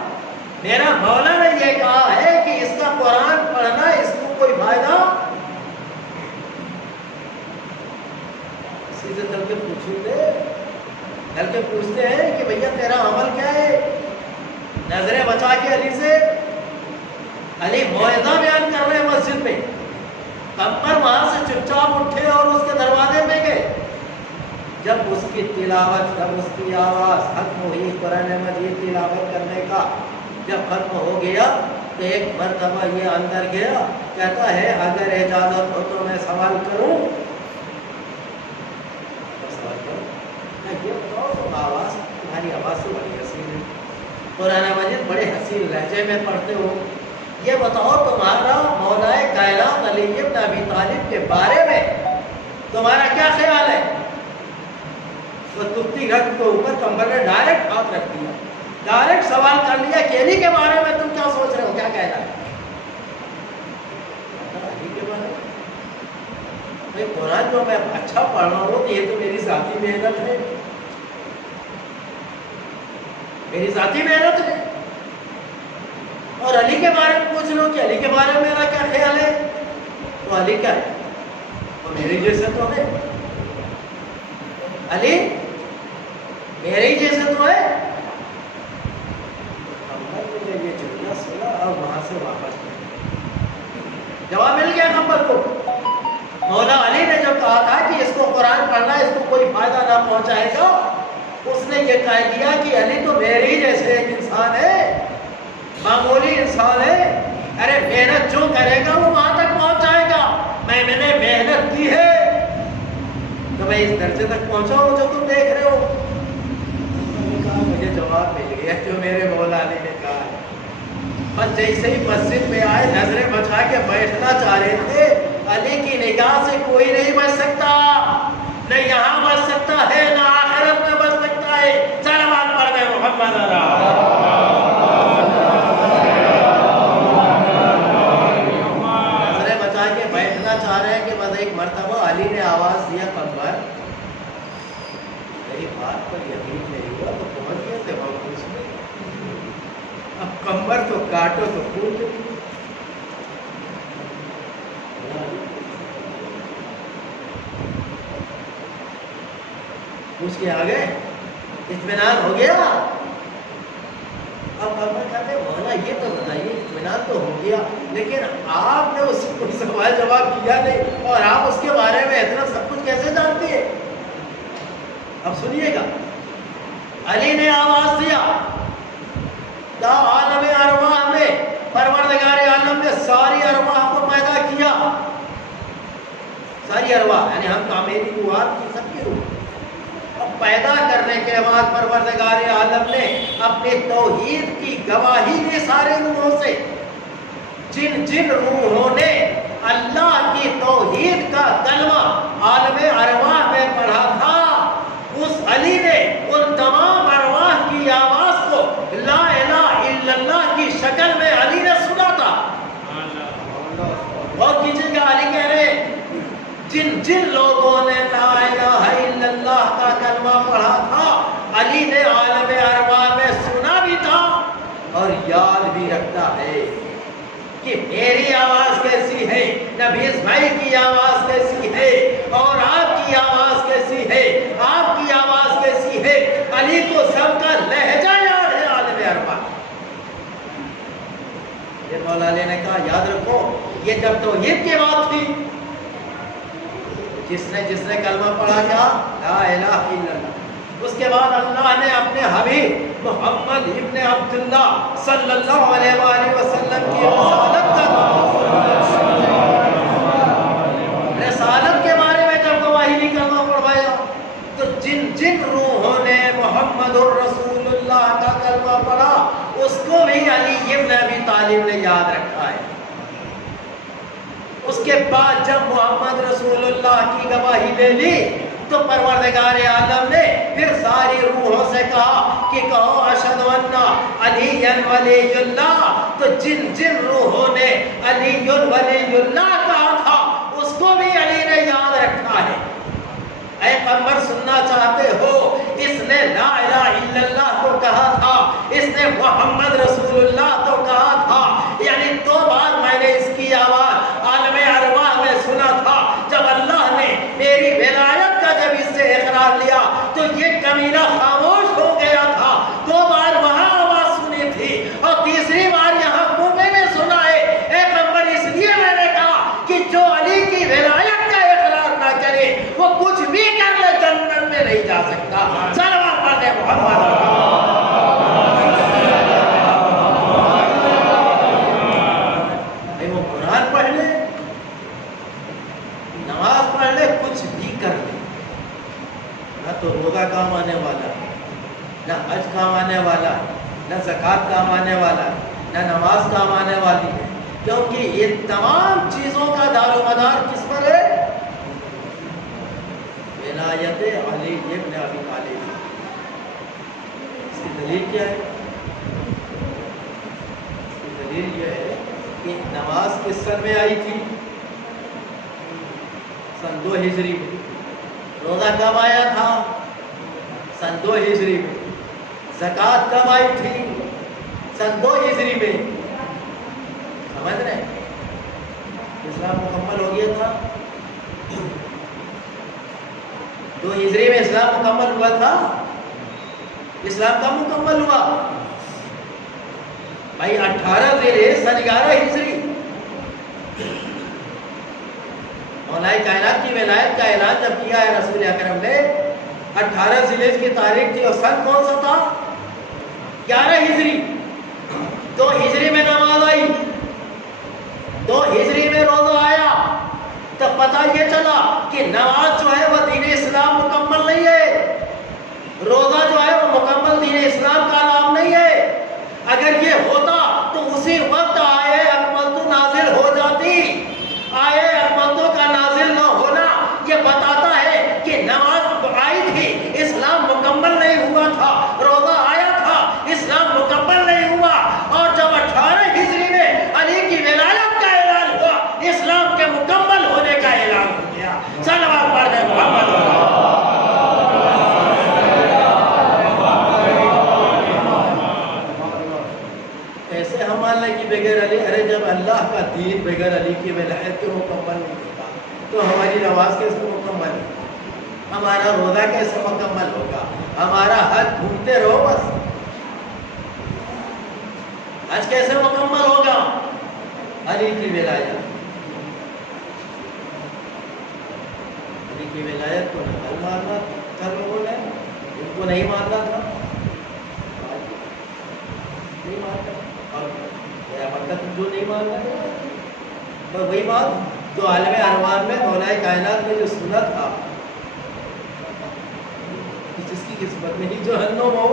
میرا مولا نے یہ کہا ہے کہ اس کا قرآن پڑھنا اس کو کوئی فائدہ. اسی سے چل کے پوچھتے ہیں کہ بھیا تیرا عمل کیا ہے. نظریں بچا کے علی سے، علی موعظہ بیان کر رہے ہیں مسجد میں، قمر وہاں سے چپ چاپ اٹھے اور اس کے دروازے پہ گئے. جب اس کی تلاوت، جب اس کی آواز ختم ہوئی قرآن مجید تلاوت کرنے کا، جب ختم ہو گیا تو ایک مرتبہ یہ اندر گیا، کہتا ہے اگر اجازت ہو تو میں سوال کروں. یہ بتاؤ تم آواز، تمہاری آواز تو بڑی حسین ہے، قرآن مجید بڑے حسین لہجے میں پڑھتے ہو، یہ بتاؤ تمہارا مولائے کائنات علی بن ابی طالب کے بارے میں تمہارا کیا خیال ہے؟ تو ترتی گھٹ کے اوپر قمر نے ڈائریکٹ ہاتھ رکھ دیا، ڈائریکٹ سوال کر لیا کہ علی کے بارے میں تم کیا سوچ رہے ہو، کیا کہنا ہے علی کے بارے میں؟ یہ قرآن جو میں اچھا پڑھ رہا ہوں تو یہ تو میری ذاتی محنت ہے، میری ذاتی محنت ہے. اور علی کے بارے میں پوچھ لو کہ علی کے بارے میں میرا کیا خیال ہے، تو علی کیا ہے، وہ میرے جیسے تو ہے، علی میرے ہی جیسے تو ہے. یہ جملہ سنا اور وہاں سے واپس جواب مل گیا نمبر کو. مولا علی نے جو کہا تھا کہ اس کو قرآن پڑھنا اس کو کوئی فائدہ نہ پہنچائے گا، اس نے یہ کہہ دیا کہ علی تو میرے ہی جیسے ایک انسان ہے، معمولی انسان ہے. ارے محنت جو کرے گا وہ وہاں تک پہنچ جائے گا. میں نے محنت کی ہے تو میں اس درجے تک پہنچا ہوں جو تم دیکھ رہے ہو. مجھے جواب مل گیا جو میرے مولا علی نے کہا ہے. بس جیسے ہی مسجد میں آئے نظریں بچا کے بیٹھنا چاہ رہے تھے، علی کی نگاہ سے کوئی نہیں بچ سکتا، نہ یہاں بچ سکتا ہے نہ آخرت میں بچ سکتا ہے. صلوات پڑھ دیں محمد نظریں بچا کے بیٹھنا چاہ رہے ہیں کہ بس ایک مرتبہ علی نے آواز دیا قمر، میری بات پر یقین نہیں ہوا تو پہنچ گئے تھے بہت اس میں. اب کمبر تو کاٹو تو پھول اس کے آگے اطمینان ہو گیا. اب کمبر کہتے مولا یہ تو بتائیے اطمینان تو ہو گیا لیکن آپ نے اس کو سوال جواب کیا نہیں اور آپ اس کے بارے میں اتنا سب کچھ کیسے جانتے ہیں. اب سنیے گا، علی نے آواز دیا، عالم ارواح میں پروردگار عالم نے ساری ارواح کو پیدا کیا. ساری ارواح یعنی ہم کا میری روح آپ کی سب کی روح. اب پیدا کرنے کے بعد پروردگار عالم نے اپنے توحید کی گواہی دی سارے روحوں سے. جن جن روحوں نے اللہ کی توحید کا کلمہ عالم ارواح میں پڑھا تھا، اس علی نے ان تمام ارواح کی آواز کو لا الہ الا اللہ کی شکل میں علی نے سنا تھا. غور کیجیے گا، علی کہہ رہے جن جن لوگوں نے لا الہ الا اللہ کا کلمہ پڑھا تھا علی نے عالم ارواح میں سنا بھی تھا اور یاد بھی رکھتا ہے کہ میری آواز کیسی ہے، نبیس بھائی کی آواز کیسی ہے اور آپ کی آواز کیسی ہے، آپ کی آواز کیسی ہے. علی کو سب کا لہجہ یاد ہے عالم ارواح. یہ مولا علی نے کہا یاد رکھو یہ جب توحید کی بات تھی، جس نے کلمہ پڑھا کیا لا الہ الا اللہ، اس کے بعد اللہ نے اپنے حبیب محمد ابن عبداللہ صلی اللہ علیہ وآلہ وسلم کی رسالت کے بارے میں جب گواہی کی کلمہ پڑھوایا تو جن جن روحوں نے محمد الرسول اللہ کا کلمہ پڑھا اس کو بھی علی ابن ابی طالب نے یاد رکھا ہے. اس کے بعد جب محمد رسول اللہ کی گواہی لے لی تو پروردگار عالم نے پھر ساری روحوں سے کہا کہ کہو اشہد ان علی ولی اللہ. تو جن جن روحوں نے علی ولی اللہ کہا تھا اس کو بھی علی نے یاد رکھا ہے. اے قمر سننا چاہتے ہو، اس نے لا الہ الا اللہ کو کہا تھا، اس نے محمد رسول اللہ تو کہا تھا، یعنی 2 بار میں نے اس کی آواز عالم ارواح میں سنا تھا. جب اللہ نے میری ولایت کا جب اس سے اقرار لیا تو یہ کمینہ خاموش ہو گیا تھا. 2 بار وہاں آواز سنی تھی اور تیسری بار یہاں کوفے میں سنا ہے. اے قمر اس لیے میں نے کہا کہ جو علی کی ولایت کا اقرار نہ کرے وہ کچھ بھی کر لے جنت میں نہیں جا سکتا. صلوات پڑھ دیں محمد. وہ قرآن پڑھ لے، نماز پڑھ لے، کچھ بھی کر لے، نہ تو روزہ کام آنے والا، نہ حج کام آنے والا، نہ زکوٰۃ کام آنے والا، نہ نماز کام آنے والی ہے، کیونکہ یہ تمام چیزوں کا دار و مدار کس پر ہے؟ ولایت علی ابن ابی طالب. اس کی دلیل کیا ہے؟ اس کی دلیل یہ ہے کہ نماز کس سن میں آئی تھی؟ سن 2 ہجری میں. روزہ کب آیا تھا؟ سن 2 ہجری میں. زکوٰۃ کب آئی تھی؟ سن 2 ہجری میں. سمجھ رہے ہیں؟ اسلام مکمل ہو گیا تھا. 2 ہجری میں اسلام مکمل ہوا تھا. اسلام کب مکمل ہوا بھائی؟ 18 ذی الحجہ سن 11 ہجری. مولا کائنات کی ولایت کا اعلان جب کیا ہے رسول اکرم نے، 18 ذی الحجہ کی تاریخ تھی. اور سن کون سا تھا؟ 11 ہجری. 2 ہجری میں نماز آئی، 2 ہجری میں روزہ آیا. تب پتہ یہ چلا کہ نماز جو ہے وہ دین اسلام مکمل نہیں ہے، روزہ جو ہے وہ مکمل دین اسلام کا نام نہیں ہے. اگر یہ ہوتا تو اسی وقت آئے اکملت نازل ہو جاتی. آئے اکملت کا نازل نہ ہونا یہ بتاتا ہے کہ نماز آئی تھی، اسلام مکمل نہیں ہوا تھا. روزہ آیا تھا، اسلام مکمل نہیں ہوا. اور جب 18 ہجری میں علی کی ولایت کا اعلان ہوا، اسلام کے مکمل ہونے کا اعلان ہو گیا. صلوات پڑھ دیں محمد. کیسے ہم مان لیں کہ بغیر علی؟ ارے جب اللہ کا دین بغیر علی کی ولایت کے مکمل نہیں ہوتا تو ہماری نماز کیسے مکمل ہوگا؟ ہمارا روزہ کیسے مکمل ہوگا؟ ہمارا حج گھومتے رہو بس. حج کیسے مکمل ہوگا؟ علی کی ولایت. علی کی ولایت کو نقل مارنا تھا لوگوں نے، ان کو نہیں ماننا تھا، نہیں ماننا. اور میرا مطلب جو نہیں ماننا تو وہی بات جو عالم ارواح میں مولا کائنات نے جو سنا تھا کہ جس کی قسمت میں ہی جہنم ہو،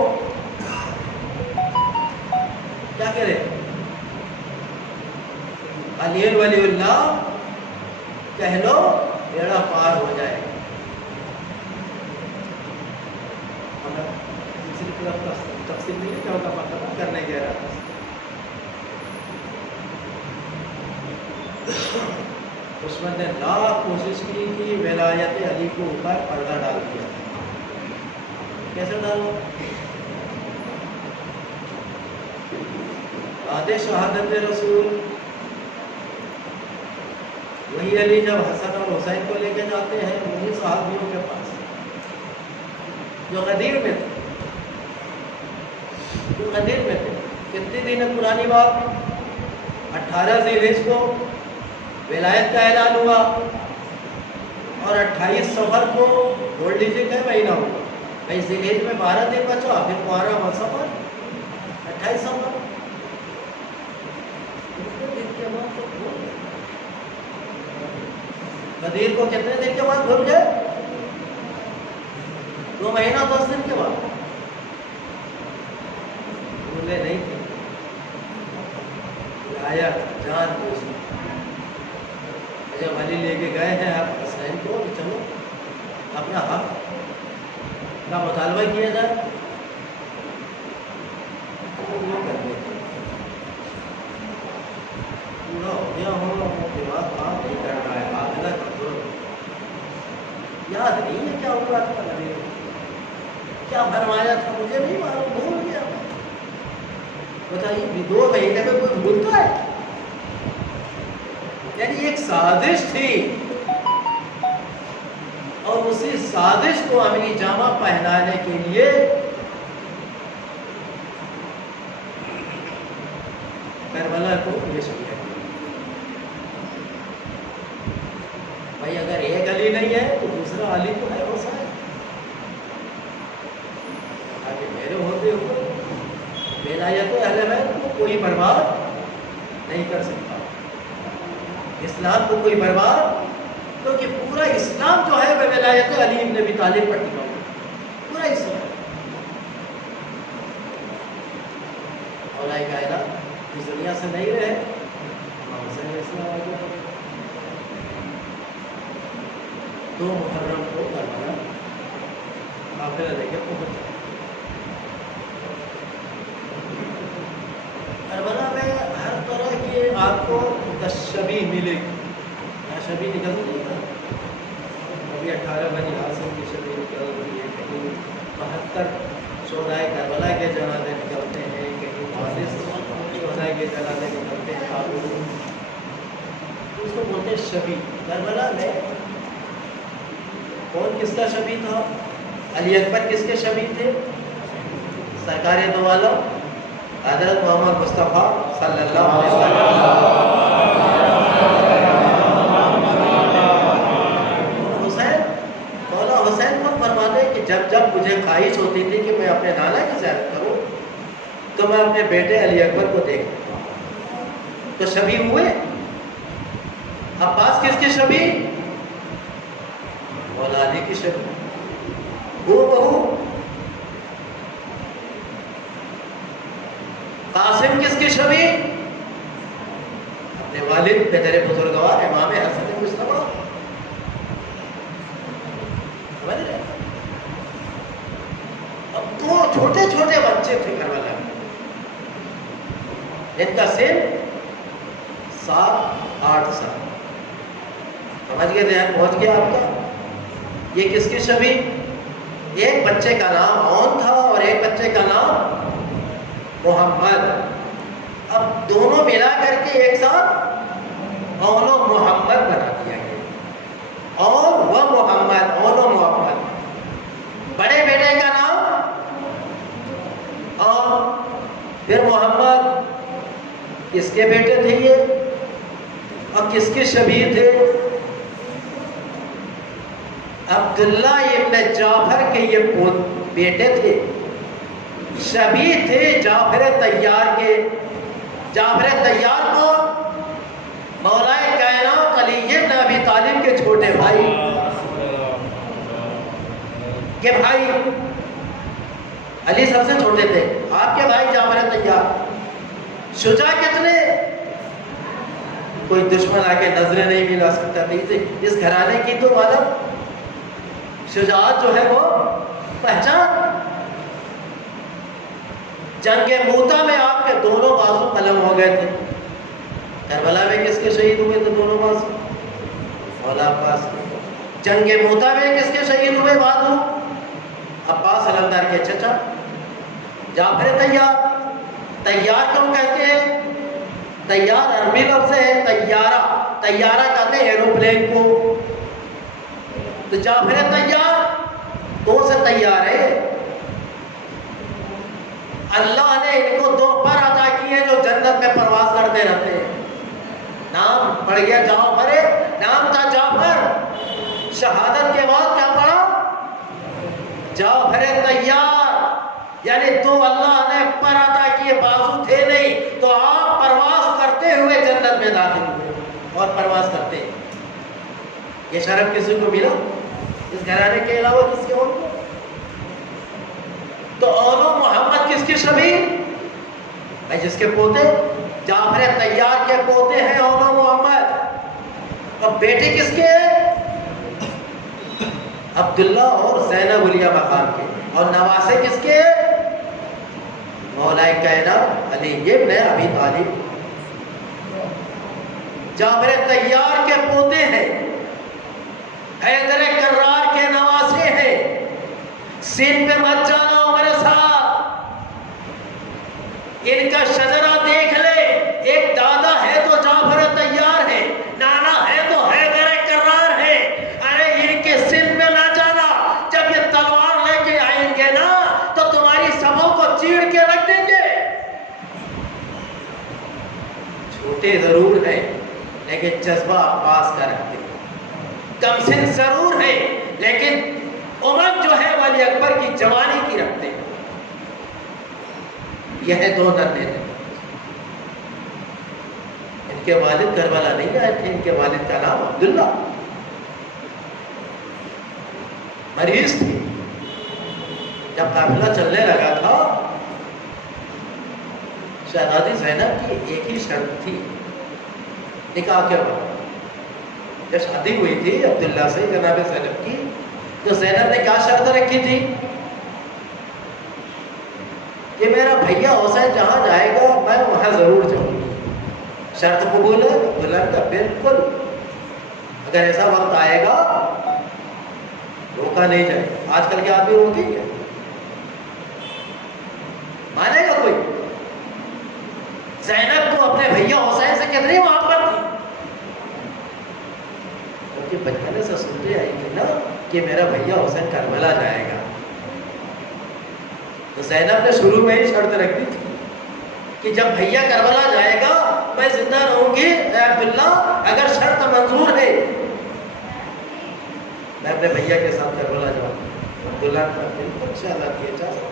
کیا کرے؟ علی ولی اللہ کہہ لو بیڑا پار ہو جائے. تفصیل نہیں کیا ہوتا مطلب کرنے کہہ رہا تھا. دشمن نے لاکھ کوشش کی کہ ولایت علی کو اوپر پردہ ڈال دیا. کیسے ڈالو؟ بعد شہادت رسول وہی علی جب حسن اور حسین کو لے کے جاتے ہیں وہی صحابیوں کے پاس جو غدیر میں تھے، جو غدیر میں تھے. کتنے دن پرانی بات؟ 18 ذی الحجہ کو ولایت کا اعلان ہوا اور 28 صفر کو بول لیجیے کہ مہینہ ہوا. بھائی ذی الحجہ میں 12 دن بچا، پھر 12 صفر، 28 صفر. غدیر کو کتنے دن کے بعد بھول گئے؟ 2 مہینہ 10 دن کے بعد. بھولے نہیں تھے. ولایت جان بوجھ جب علی لے کے گئے ہیں آپ حسین کو، چلو اپنا حق کا مطالبہ کیا جائے. وہ کرتے تھے پورا ہو گیا ہو، دماغ کام نہیں کر رہا ہے. آگلا کمزور یاد نہیں ہے کیا ہوا تھا، نبی کیا فرمایا تھا مجھے نہیں معلوم، بھول گیا. بتائیے 2 مہینے میں کوئی بھولتا ہے؟ یعنی ایک سازش تھی اور اسی سازش کو عملی جامہ پہنانے کے لیے کربلا کو پیش کیا. بھائی اگر ایک علی نہیں ہے تو دوسرا علی تو ہے، ہو سکتا ہے آگے میرے ہوتے ہوئے ولایت اہل بیت کو کوئی برباد نہیں کر سکتا. اسلام کو کوئی برباد، کیونکہ پورا اسلام جو ہے وہ ولایت علی بن ابی طالب پر ٹکا ہوا، پورا اسلام. اولیاء کائنات اس دنیا سے نہیں رہے، امام حسین علیہ السلام آ گئے. 2 محرم کو کربلا قافلہ لے کے پہنچا. کربلا میں ہر طرح کی آپ کو شبیہ ملے گی. یہاں شبیہ نکل نہیں تھا، کہیں 18 بنی عاصم کی شبی نکل رہی ہے، کہیں 72 شہدائے کربلا کے جنازے نکلتے ہیں، کہیں 42 شہدائے کے جنازے نکلتے ہیں. آپ اس کو بولتے ہیں شبی. کربلا میں کون کس کا شبی تھا؟ علی اکبر کس کے شبی تھے؟ سرکار دو عالم حضرت محمد مصطفیٰ صلی اللہ علیہ وسلم. حسین مولا حسین کو فرماتے کہ جب جب مجھے خواہش ہوتی تھی کہ میں اپنے نانا کی زیارت کروں تو میں اپنے بیٹے علی اکبر کو دیکھتا تھا. تو شبی ہوئے. عباس کس کی شبی؟ مولا علی کی شبی. وہ بہو قاسم کس کی شبی؟ اپنے والد پدر بزرگوار امام حسن مصطفیٰ. سمجھ رہے؟ اب دو چھوٹے چھوٹے بچے تھے کربلا میں، جن کا سن 7-8 سال. سمجھ گئے؟ ذہن پہنچ گیا آپ کا؟ یہ کس کی شبی؟ ایک بچے کا نام اون تھا اور ایک بچے کا نام محمد. اب دونوں ملا کر کے ایک ساتھ اون و محمد بنا دیا گیا. اون و محمد، اون و محمد. بڑے بیٹے کا نام اون، پھر محمد. کس کے بیٹے تھے یہ اور کس کے شبیہ تھے؟ عبداللہ ابن جعفر کے یہ بیٹے تھے. شبیہ تھے جعفر طیار کے. جعفر طیار کو مولا کائنات علی ابن ابی طالب کے چھوٹے بھائی کے بھائی علی سب سے چھوٹے تھے. آپ کے بھائی جعفر طیار شجاع کتنے؟ کوئی دشمن آ کے نظریں نہیں ملا سکتا تھا. اس گھرانے کی تو معلوم شجاعت جو ہے وہ پہچان. جنگ موتا میں آپ کے دونوں بازو قلم ہو گئے تھے. کربلا میں کس کے شہید ہوئے تھے دونوں بازو؟ مولا عباس. جنگ موتا میں کس کے شہید ہوئے بازو؟ عباس علمدار کے چچا جعفر طیار. طیار کیوں کہتے ہیں؟ طیار عربی لفظ ہے طیارہ. طیارہ کہتے ہیں ایروپلین کو. تو جعفر طیار دو سے تیار ہے. اللہ نے ان کو 2 پر عطا کیے جو جنت میں پرواز کرتے رہتے ہیں. نام پڑ گیا جعفر، نام تھا جعفر. شہادت کے بعد کیا پڑھا؟ جعفر طیار. یعنی تو اللہ نے پر عطا کیے، بازو تھے نہیں تو آپ پرواز کرتے ہوئے جنت میں داخل ہوئے اور پرواز کرتے. یہ شرف کسی کو ملا اس گھرانے کے علاوہ کس کے اور کو؟ تو اون و محمد کس کی شبیہ؟ بھائی جس کے پوتے جعفر طیار کے پوتے ہیں اون و محمد. اور بیٹے کس کے ہیں؟ عبداللہ اور زینب علیہ مقام کے. اور نواسے کس کے ہیں؟ مولا کائنات علی ابن ابی طالب. جعفر طیار کے پوتے ہیں، حیدر کرار کے نواسے ہیں. سین پہ مت جانا ہمارے ساتھ. ان کا شجرہ دیکھ لے. ایک دادا ہے تو جعفر طیار ہے، نانا ہے تو حیدر کرار ہے. ارے ان کے سین پہ نہ جانا. جب یہ تلوار لے کے آئیں گے نا تو تمہاری سبوں کو چیڑ کے رکھ دیں گے. چھوٹے ضرور ہیں لیکن جذبہ عباس کا رکھتے ہیں. کم سن ضرور ہے لیکن عمر جو ہے علی اکبر کی جوانی کی رکھتے ہیں. یہ ہے 2 ننھے. ان کے والد کربلا نہیں آئے تھے. ان کے والد کا نام عبداللہ. مریض تھے. جب قافلہ چلنے لگا تھا شہزادی زینب کی ایک ہی شرط تھی نکاح کے بعد. جب شادی ہوئی تھی عبداللہ سے جناب زینب کی تو زینب نے کیا شرط رکھی تھی کہ میرا بھیا حسین جہاں جائے گا میں وہاں ضرور جاؤں گی. شرط قبول ہے؟ عبداللہ کا بالکل. اگر ایسا وقت آئے گا روکا نہیں جائے. آج کل کے آدمی روکیں گے؟ مانے گا کوئی؟ زینب کو اپنے بھیا حسین سے کتنی محبت تھی، کیونکہ بچپنے سے سنتے آئی تھی نا کہ میرا بھیا حسین کربلا جائے گا. تو زینب نے شروع میں ہی شرط رکھ دی تھی کہ جب بھیا کربلا جائے گا میں زندہ رہوں گی. اے عبداللہ اگر شرط منظور ہے میں اپنے بھیا کے ساتھ کربلا جاؤں. عبداللہ نے بالکل شہزادی کی اجازت.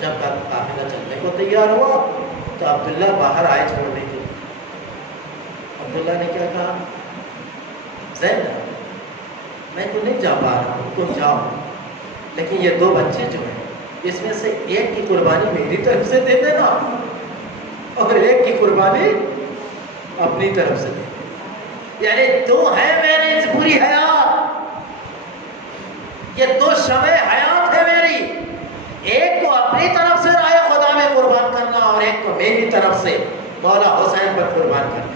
جب قافلہ چلنے کو تیار ہوا تو عبداللہ باہر آئے چھوڑنے کے. عبداللہ نے کیا کہا؟ زینب میں تو نہیں جا پا رہا ہوں، تم جاؤ، لیکن یہ دو بچے جو ہیں اس میں سے ایک کی قربانی میری طرف سے دے دینا اور ایک کی قربانی اپنی طرف سے دے دینا. یعنی دو ہیں میری پوری حیات، یہ دو شمع حیات ہے میری. ایک کو اپنی طرف سے رائے خدا میں قربان کرنا اور ایک کو میری طرف سے مولا حسین پر قربان کرنا.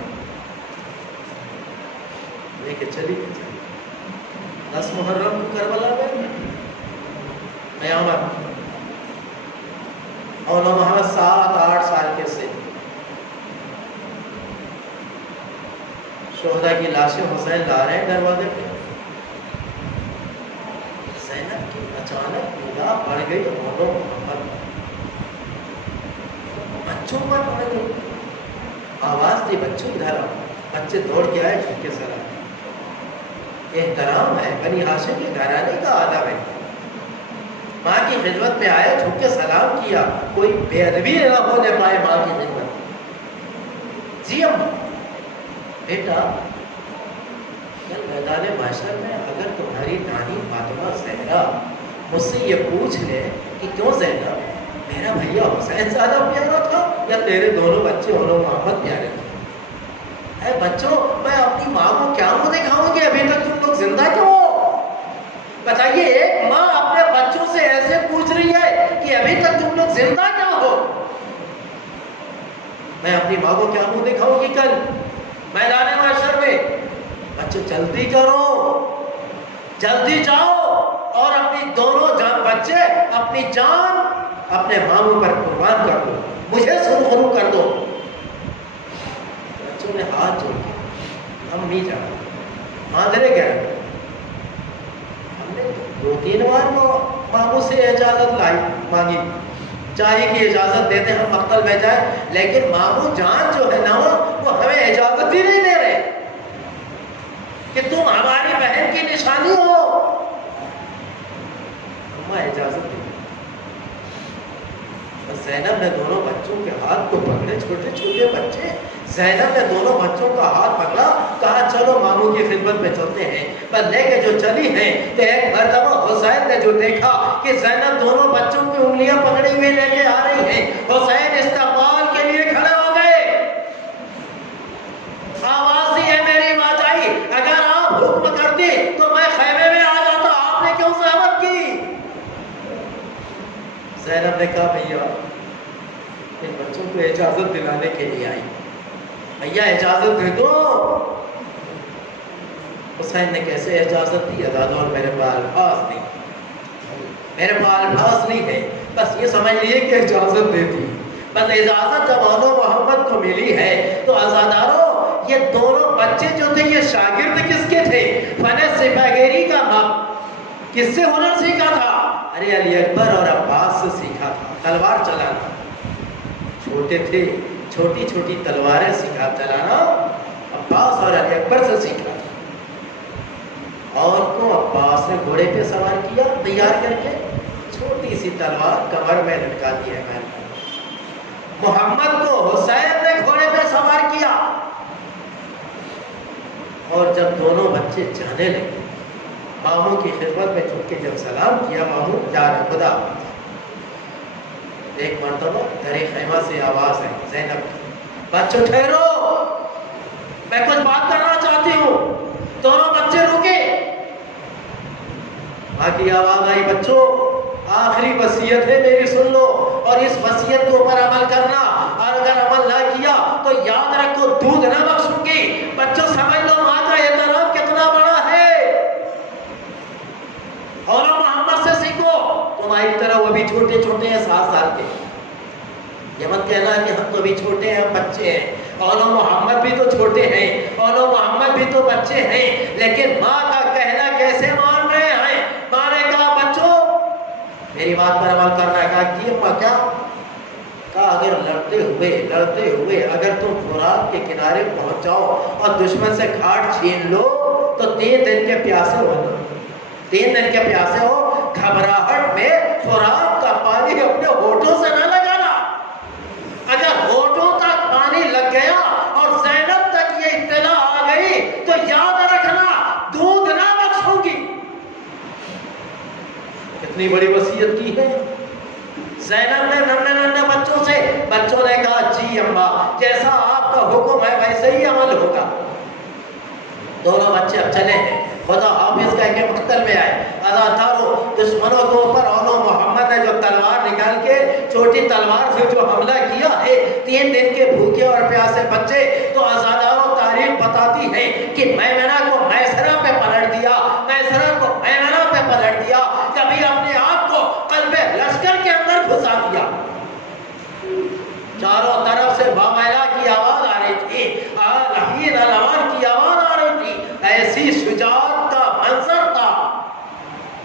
لے کے چلی گئی 10 محرم کو کربلا میں قیامت. اور محمد 7-8 سال کے سے شہداء کی لاشیں حسین لا رہے ہیں دروازے پہ. زینب کی اچانک نگاہ پڑ گئی مولو محمد بچوں پر پڑ گئی. آواز دی بچوں ادھر آؤ. بچے دوڑ کے آئے جھک کے سلام. احترام ہے، بنی ہاشم کے گھرانے کا آداب ہے. ماں کی خدمت میں آئے جھک کے سلام کیا. کوئی بے ادبی نہ ہونے پائے ماں کی خدمت. جی اماں بیٹا کل میدان محشر میں اگر تمہاری نانی فاطمہ زہرا مجھ سے یہ پوچھ لے کہ کیوں زینب میرا بھیا حسین زیادہ پیارا تھا یا تیرے دونوں بچے محمد پیارے تھے؟ اے بچوں میں اپنی ماں کو کیا منہ دکھاؤں گی؟ ابھی تک تم لوگ زندہ کیوں ہو؟ بتائیے ایک ماں اپنے بچوں سے ایسے پوچھ رہی ہے کہ ابھی تک تم لوگ زندہ کیوں ہو؟ میں اپنی ماں کو کیا منہ دکھاؤں گی کل میدان محشر میں؟ بچوں جلدی کرو، جلدی جاؤ اور اپنی دونوں جان بچے اپنی جان اپنے ماموں پر قربان کر دو، مجھے سرخرو کر دو. بچوں نے ہاتھ جوڑ کے امی جان مادرے گئے. ہم نے 2-3 بار ماموں سے اجازت مانگی، چاہیے کہ اجازت دیتے ہم مقتل میں جائیں، لیکن ماموں جان جو ہے نا وہ ہمیں اجازت ہی نہیں دے رہے کہ تم ہماری بہن کی نشانی ہو. اماں اجازت دے. زینب نے دونوں بچوں کے ہاتھ کو پکڑے، چھوٹے چھوٹے بچے. زینب نے دونوں بچوں کا ہاتھ پکڑا، کہا چلو ماموں کی خدمت میں چلتے ہیں. پر لے کے جو چلی ہیں تو ایک مرتبہ حسین نے جو دیکھا کہ زینب دونوں بچوں کی انگلیاں پکڑی ہوئی لے کے آ رہی ہیں، حسین استقبال کے لیے کھڑے ہو گئے. آواز دی ہے میری ماں جائی، اگر آپ حکم کرتے تو میں خیمے میں آ جاتا، آپ نے کیوں زحمت کی؟ زینب نے کہا بھیا ان بچوں کو اجازت دلانے کے لیے آئی، بھیا اجازت دے دو. حسین نے کیسے اجازت دی؟ دادو اور میرے پاس الفاظ نہیں، میرے پاس الفاظ نہیں ہے. بس یہ سمجھ لیے کہ اجازت دے دی. بس اجازت جب آنو محمد کو ملی ہے تو آزاداروں یہ دونوں بچے جو تھے یہ شاگرد کس کے تھے؟ فن سپاہیگری کا کس سے ہنر سیکھا تھا؟ ارے علی اکبر اور عباس سے سیکھا تھا. تلوار چلانا، چھوٹے تھے چھوٹی چھوٹی تلواریں سیکھا چلانا عباس اور علی اکبر سے سیکھا. اور کو عباس نے گھوڑے پہ سوار کیا تیار کر کے، چھوٹی سی تلوار کمر میں لٹکا دی ہے. محمد کو حسین نے گھوڑے پہ سوار کیا. اور جب دونوں بچے جانے لگے ماموں کی خدمت میں جھک کے جب سلام کیا، ماموں جا رہے خدا. ایک مرتبہ در خیمہ سے آواز ہے زینب کی، بچوں ٹھہرو میں کچھ بات کرنا چاہتی ہوں. دونوں بچے رکے. ماں کی آواز آئی، بچوں آخری وصیت ہے میری سن لو اور اس وصیت کے اوپر عمل کرنا، اور اگر عمل نہ کیا تو یاد رکھو دودھ نہ بخشوں گی. بچوں سمجھ لو ماں کا احترام کتنا بڑا ہے. چھوٹے چھوٹے ہیں 7 سال کے. یہ مت کہنا کہ ہم تو بھی چھوٹے ہیں، ہم بچے ہیں. اولو محمد بھی تو چھوٹے ہیں، اولو محمد بھی تو بچے ہیں. لیکن ماں کا کہنا کیسے مان رہے ہیں؟ ماں نے کہا بچوں میری بات پر عمل کرنا. کہا کہ ماں کیا؟ کہا اگر لڑتے ہوئے اگر تم فرات کے کنارے پہنچ جاؤ اور دشمن سے گھاٹ چھین لو تو 3 دن کے پیاسے ہو. 3 دن کے پیاسے ہو. گھبراہٹ میں فرات کا پانی اپنے ہونٹوں سے نہ لگانا. اگر ہونٹوں تک پانی لگ گیا اور زینب تک یہ اطلاع آ گئی تو یاد رکھنا دودھ نہ بخشوں گی. کتنی بڑی وصیت کی ہے زینب نے ننھے بچوں نے کہا جی اماں جیسا آپ کا حکم ہے ویسے ہی عمل ہوگا. دونوں بچے اب چلے ہیں. خدا حافظ کہہ کے مقتل میں آئے. ازادارو دشمنوں کے اوپر اولو محمد نے جو تلوار نکال کے چھوٹی تلوار سے جو حملہ کیا ہے 3 دن کے بھوکے اور پیاسے بچے. تو ازادارو تاریخ بتاتی ہے کہ میمنہ کو میسرہ پہ پلٹ دیا، میسرہ کو میمنہ پہ پلٹ دیا. کبھی اپنے آپ کو قلب لشکر کے اندر گھسا دیا. چاروں طرف سے بامیلا کی آواز آ رہی تھی، لہیر الوان کی آواز آ رہی تھی. ایسی شجاعت کا منظر تھا.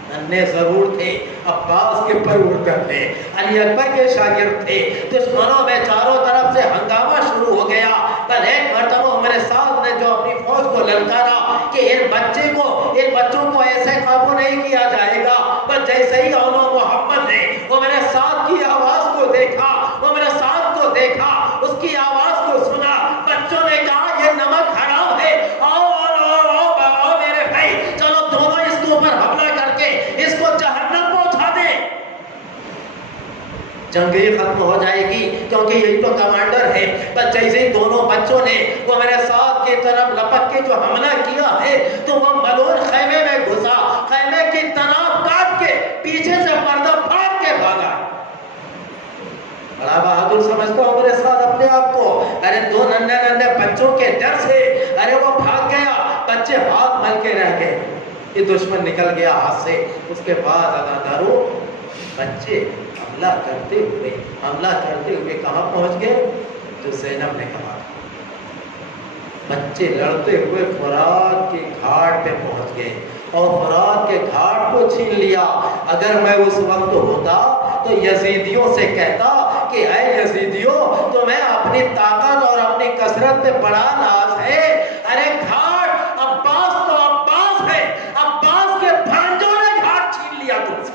ننھے ضرور تھے، عباس کے پروردگار تھے، علی اکبر کے شاگرد تھے. دشمنوں میں چاروں طرف سے ہنگامہ شروع ہو گیا. کل ایک مرتبہ عمر سعد نے جو اپنی فوج کو للکارا کہ ان بچوں کو ایسے قابو نہیں کیا جائے گا. بس جیسے ہی اولو محمد نے عمر سعد کی آواز کو دیکھا، اس کی آواز کو سنا، بچوں نے کہا یہ نمک حرام ہے. آؤ میرے بھائی چلو دونوں اس کے اوپر حملہ کر کے اس کو جہنم پہنچا دیں. جنگ ہی ختم ہو جائے گی کیونکہ یہی تو کمانڈر ہے. بس جیسے ہی دونوں بچوں نے وہ میرے ساتھ کی طرف لپک کے جو حملہ کیا ہے تو وہ ملعون خیمے میں گھسا، خیمے کی تناب کاٹ کے پیچھے سے پردہ پھاڑ کے بھاگا. بڑا بہادر سمجھتا ہوں میرے ساتھ اپنے آپ کو. ارے 2 ننھے بچوں کے ڈر سے ارے وہ بھاگ گیا. بچے ہاتھ مل کے رہ گئے. یہ دشمن نکل گیا ہاتھ سے. اس کے بعد ازادارو بچے حملہ کرتے ہوئے کہاں پہنچ گئے؟ جو زینب نے کہا. بچے لڑتے ہوئے فرات کے گھاٹ پہ پہنچ گئے اور فرات کے گھاٹ کو چھین لیا. اگر میں اس وقت ہوتا تو یزیدیوں سے کہتا کہ اے یزیدیوں تمہیں اپنی طاقت اور اپنی کثرت پہ بڑا ناز ہے. ارے گھاٹ عباس ہے، عباس کے بھانجوں نے گھاٹ چھین لیا تم سے.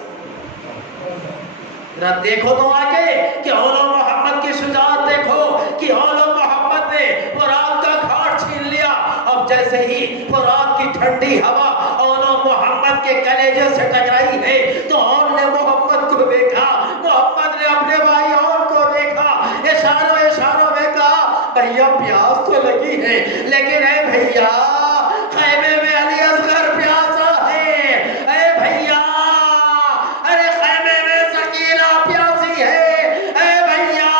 دیکھو تو آگے کہ اولو محمد کی شجاعت دیکھو کہ اولو محمد نے فرات کا گھاٹ چھین لیا. اب جیسے ہی فرات کی ٹھنڈی ہوا اولو محمد کے کلیجے سے ٹکرائی ہے تو اور نے محمد کو دیکھا، محمد نے اپنے بھائی اور کو دیکھا، اشاروں میں کہا بھیا پیاس تو لگی ہے لیکن اے بھیا خیمے میں علی اصغر پیاسا ہے. اے بھیا ارے خیمے میں سکینہ پیاسی ہے. اے بھیا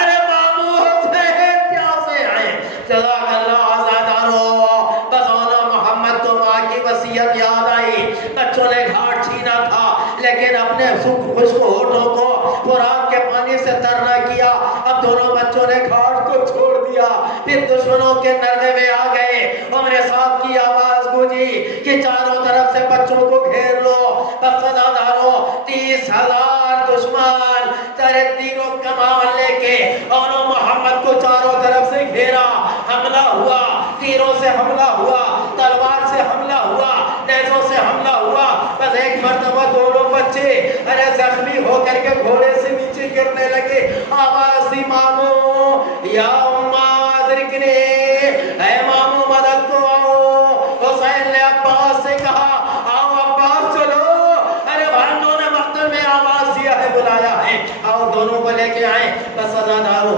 ارے مامو حسین پیاسے ہیں. جزاک اللہ. آزادارو بس اولو محمد کو ماں کی وصیت یاد آئی. بچوں نے گھاٹ چھینا تھا لیکن اپنے خشک ہونٹوں کو فرات کے پانی سے تر نہ کیا. اب دونوں بچوں نے گھاٹ کو چھوڑ دیا. پھر دشمنوں کے نردے میں آ گئے. عمر صاحب کی آواز گونجی کہ چاروں طرف سے بچوں کو گھیر لو. بس ازادارو 30,000 دشمن تیرے تیروں کمان لے کے اولو محمد کو چاروں طرف سے گھیرا. حملہ ہوا، تیروں سے حملہ ہوا، تلوار سے حملہ ہوا، نیزوں سے حملہ ہوا. بس ایک مرتبہ دونوں بچے ارے زخمی ہو کر کے گھوڑے سے نیچے گرنے لگے. آواز دی مامو یا اماں ادرکنی، اے مامو مدد کو آؤ. حسین نے عباس سے کہا آؤ عباس چلو. ارے بھانجوں نے مقتل میں آواز دیا ہے، بلایا ہے، آؤ دونوں کو لے کے آئے. بس ازادارو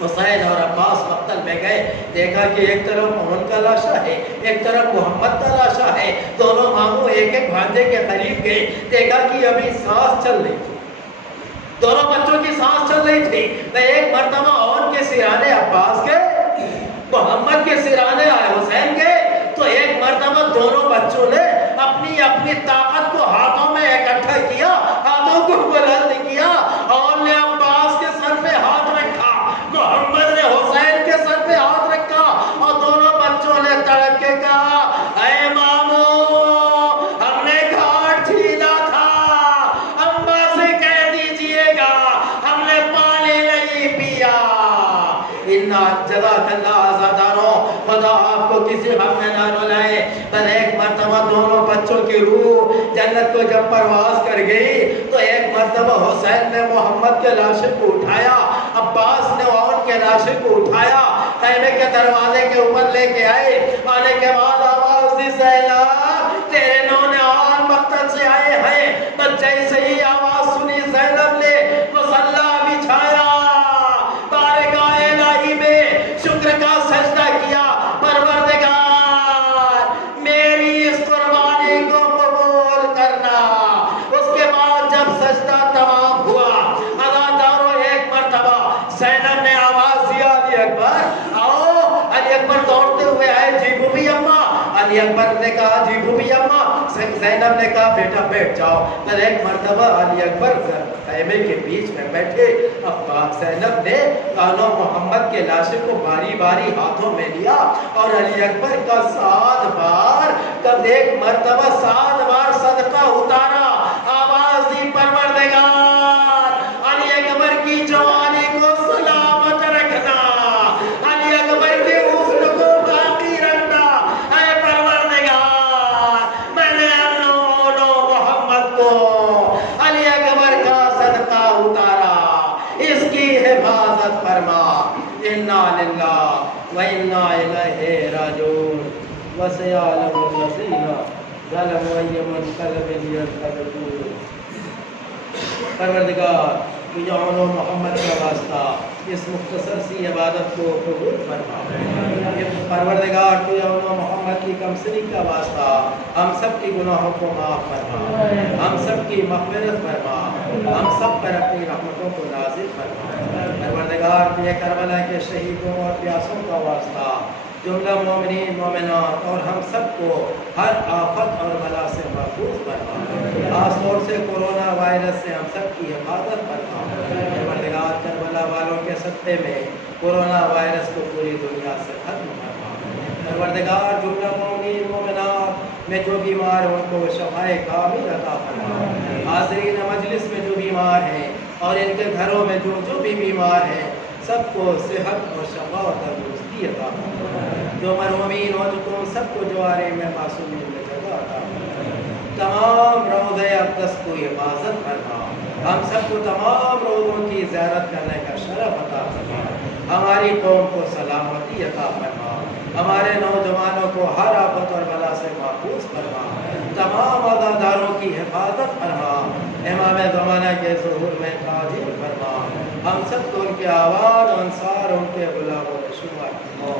حسین اور عباس مقتل میں گئے. دیکھا کہ ایک طرف امن کا لاشا ہے، ایک طرف محمد کا لاشا ہے. دونوں ماموں ایک ایک بھانجے کے قریب گئے. دیکھا کہ ابھی سانس چل رہی تھی، دونوں بچوں کی سانس چل رہی تھی. میں ایک مرتبہ اون کے سرانے عباس کے، محمد کے سرانے آئے حسین کے. تو ایک مرتبہ دونوں بچوں نے اپنی طاقت کو ہاتھوں میں اکٹھا کیا. کسی غم میں نہ رلائے. پر ایک مرتبہ دونوں بچوں کی روح جنت کو جب پرواز کر گئی تو ایک مرتبہ حسین نے محمد کے لاشے کو اٹھایا, عباس نے ان کے لاشے کو اٹھایا, خیمے کے دروازے کے اوپر لے کے آئے. آنے کے بعد آواز دی زینب تیرے نونہال مقتل سے آئے ہیں. تو جیسے ہی آواز سنی زینب نے مصلی بچھایا, بارگاہ الہی میں شکر کا سجدہ کیا. پروردگار میری اس قربانی کو قبول کرنا. اس کے بعد جب سجدہ تمام ہوا, اداداروں ایک مرتبہ زینب نے آواز دیا علی اکبر آؤ. علی اکبر دوڑتے ہوئے آئے, جی بھوبی اماں. علی اکبر نے کہا جی بھوبی اماں. زینب نے کہا بیٹا بیٹھ جاؤ. پھر ایک مرتبہ علی اکبر خیمے کے بیچ میں بیٹھے. اب زینب نے آنو محمد کے لاشے کو باری باری ہاتھوں میں لیا اور علی اکبر کا 7 بار, کب ایک مرتبہ 7 بار صدقہ اتارا. آواز دی پروردگار علی اکبر کی جوانی کو سلامت رکھنا, علی اکبر کے حسن کو باقی رکھنا. اے پروردگار میں نے انو محمد کو علی اکبر کا صدقہ اتارا, اس کی حفاظت فرما. انا للہ و انا الیہ راجعون. وسیعلم الذین ظلموا ای منقلب ینقلبون. پروردگار تو جانو محمد کا واسطہ اس مختصر سی عبادت کو قبول فرما. پروردگار تو جانو محمد کی کمسنی کا واسطہ ہم سب کی گناہوں کو معاف فرما, ہم سب کی مغفرت فرما, ہم سب پر اپنی رحمتوں کو نازل فرما. پروردگار تو یہ کربلا کے شہیدوں اور پیاسوں کا واسطہ جملہ مومنین مومنات اور ہم سب کو ہر آفت اور بلا سے محفوظ فرما. خاص طور سے کورونا وائرس سے ہم سب کی حفاظت فرما. پروردگار کربلا والوں کے صدقے میں کورونا وائرس کو پوری دنیا سے ختم فرما. پروردگار جملہ مومنین مومنات میں جو بیمار ہیں ان کو شفائے کامل عطا فرما. حاضرین مجلس میں جو بیمار ہیں اور ان کے گھروں میں جو بھی بیمار ہیں سب کو صحت اور شفا اور تندرستی عطا فرما. جو مرحومین ہو چکوں سب کو جوارے میں معصومین میں جگہ عطا فرما. تمام روضہ اقدس کو حفاظت فرما. ہم سب کو تمام روضوں کی زیارت کرنے کا شرف عطا فرما. ہماری قوم کو سلامتی عطا فرما. ہمارے نوجوانوں کو ہر آفت اور بلا سے محفوظ فرما. تمام عزاداروں کی حفاظت فرما. امام زمانہ کے ظہور میں تاجر فرما. ہم سب کو ان کے آوان انصار ان کے غلاموں میں شمار فرما.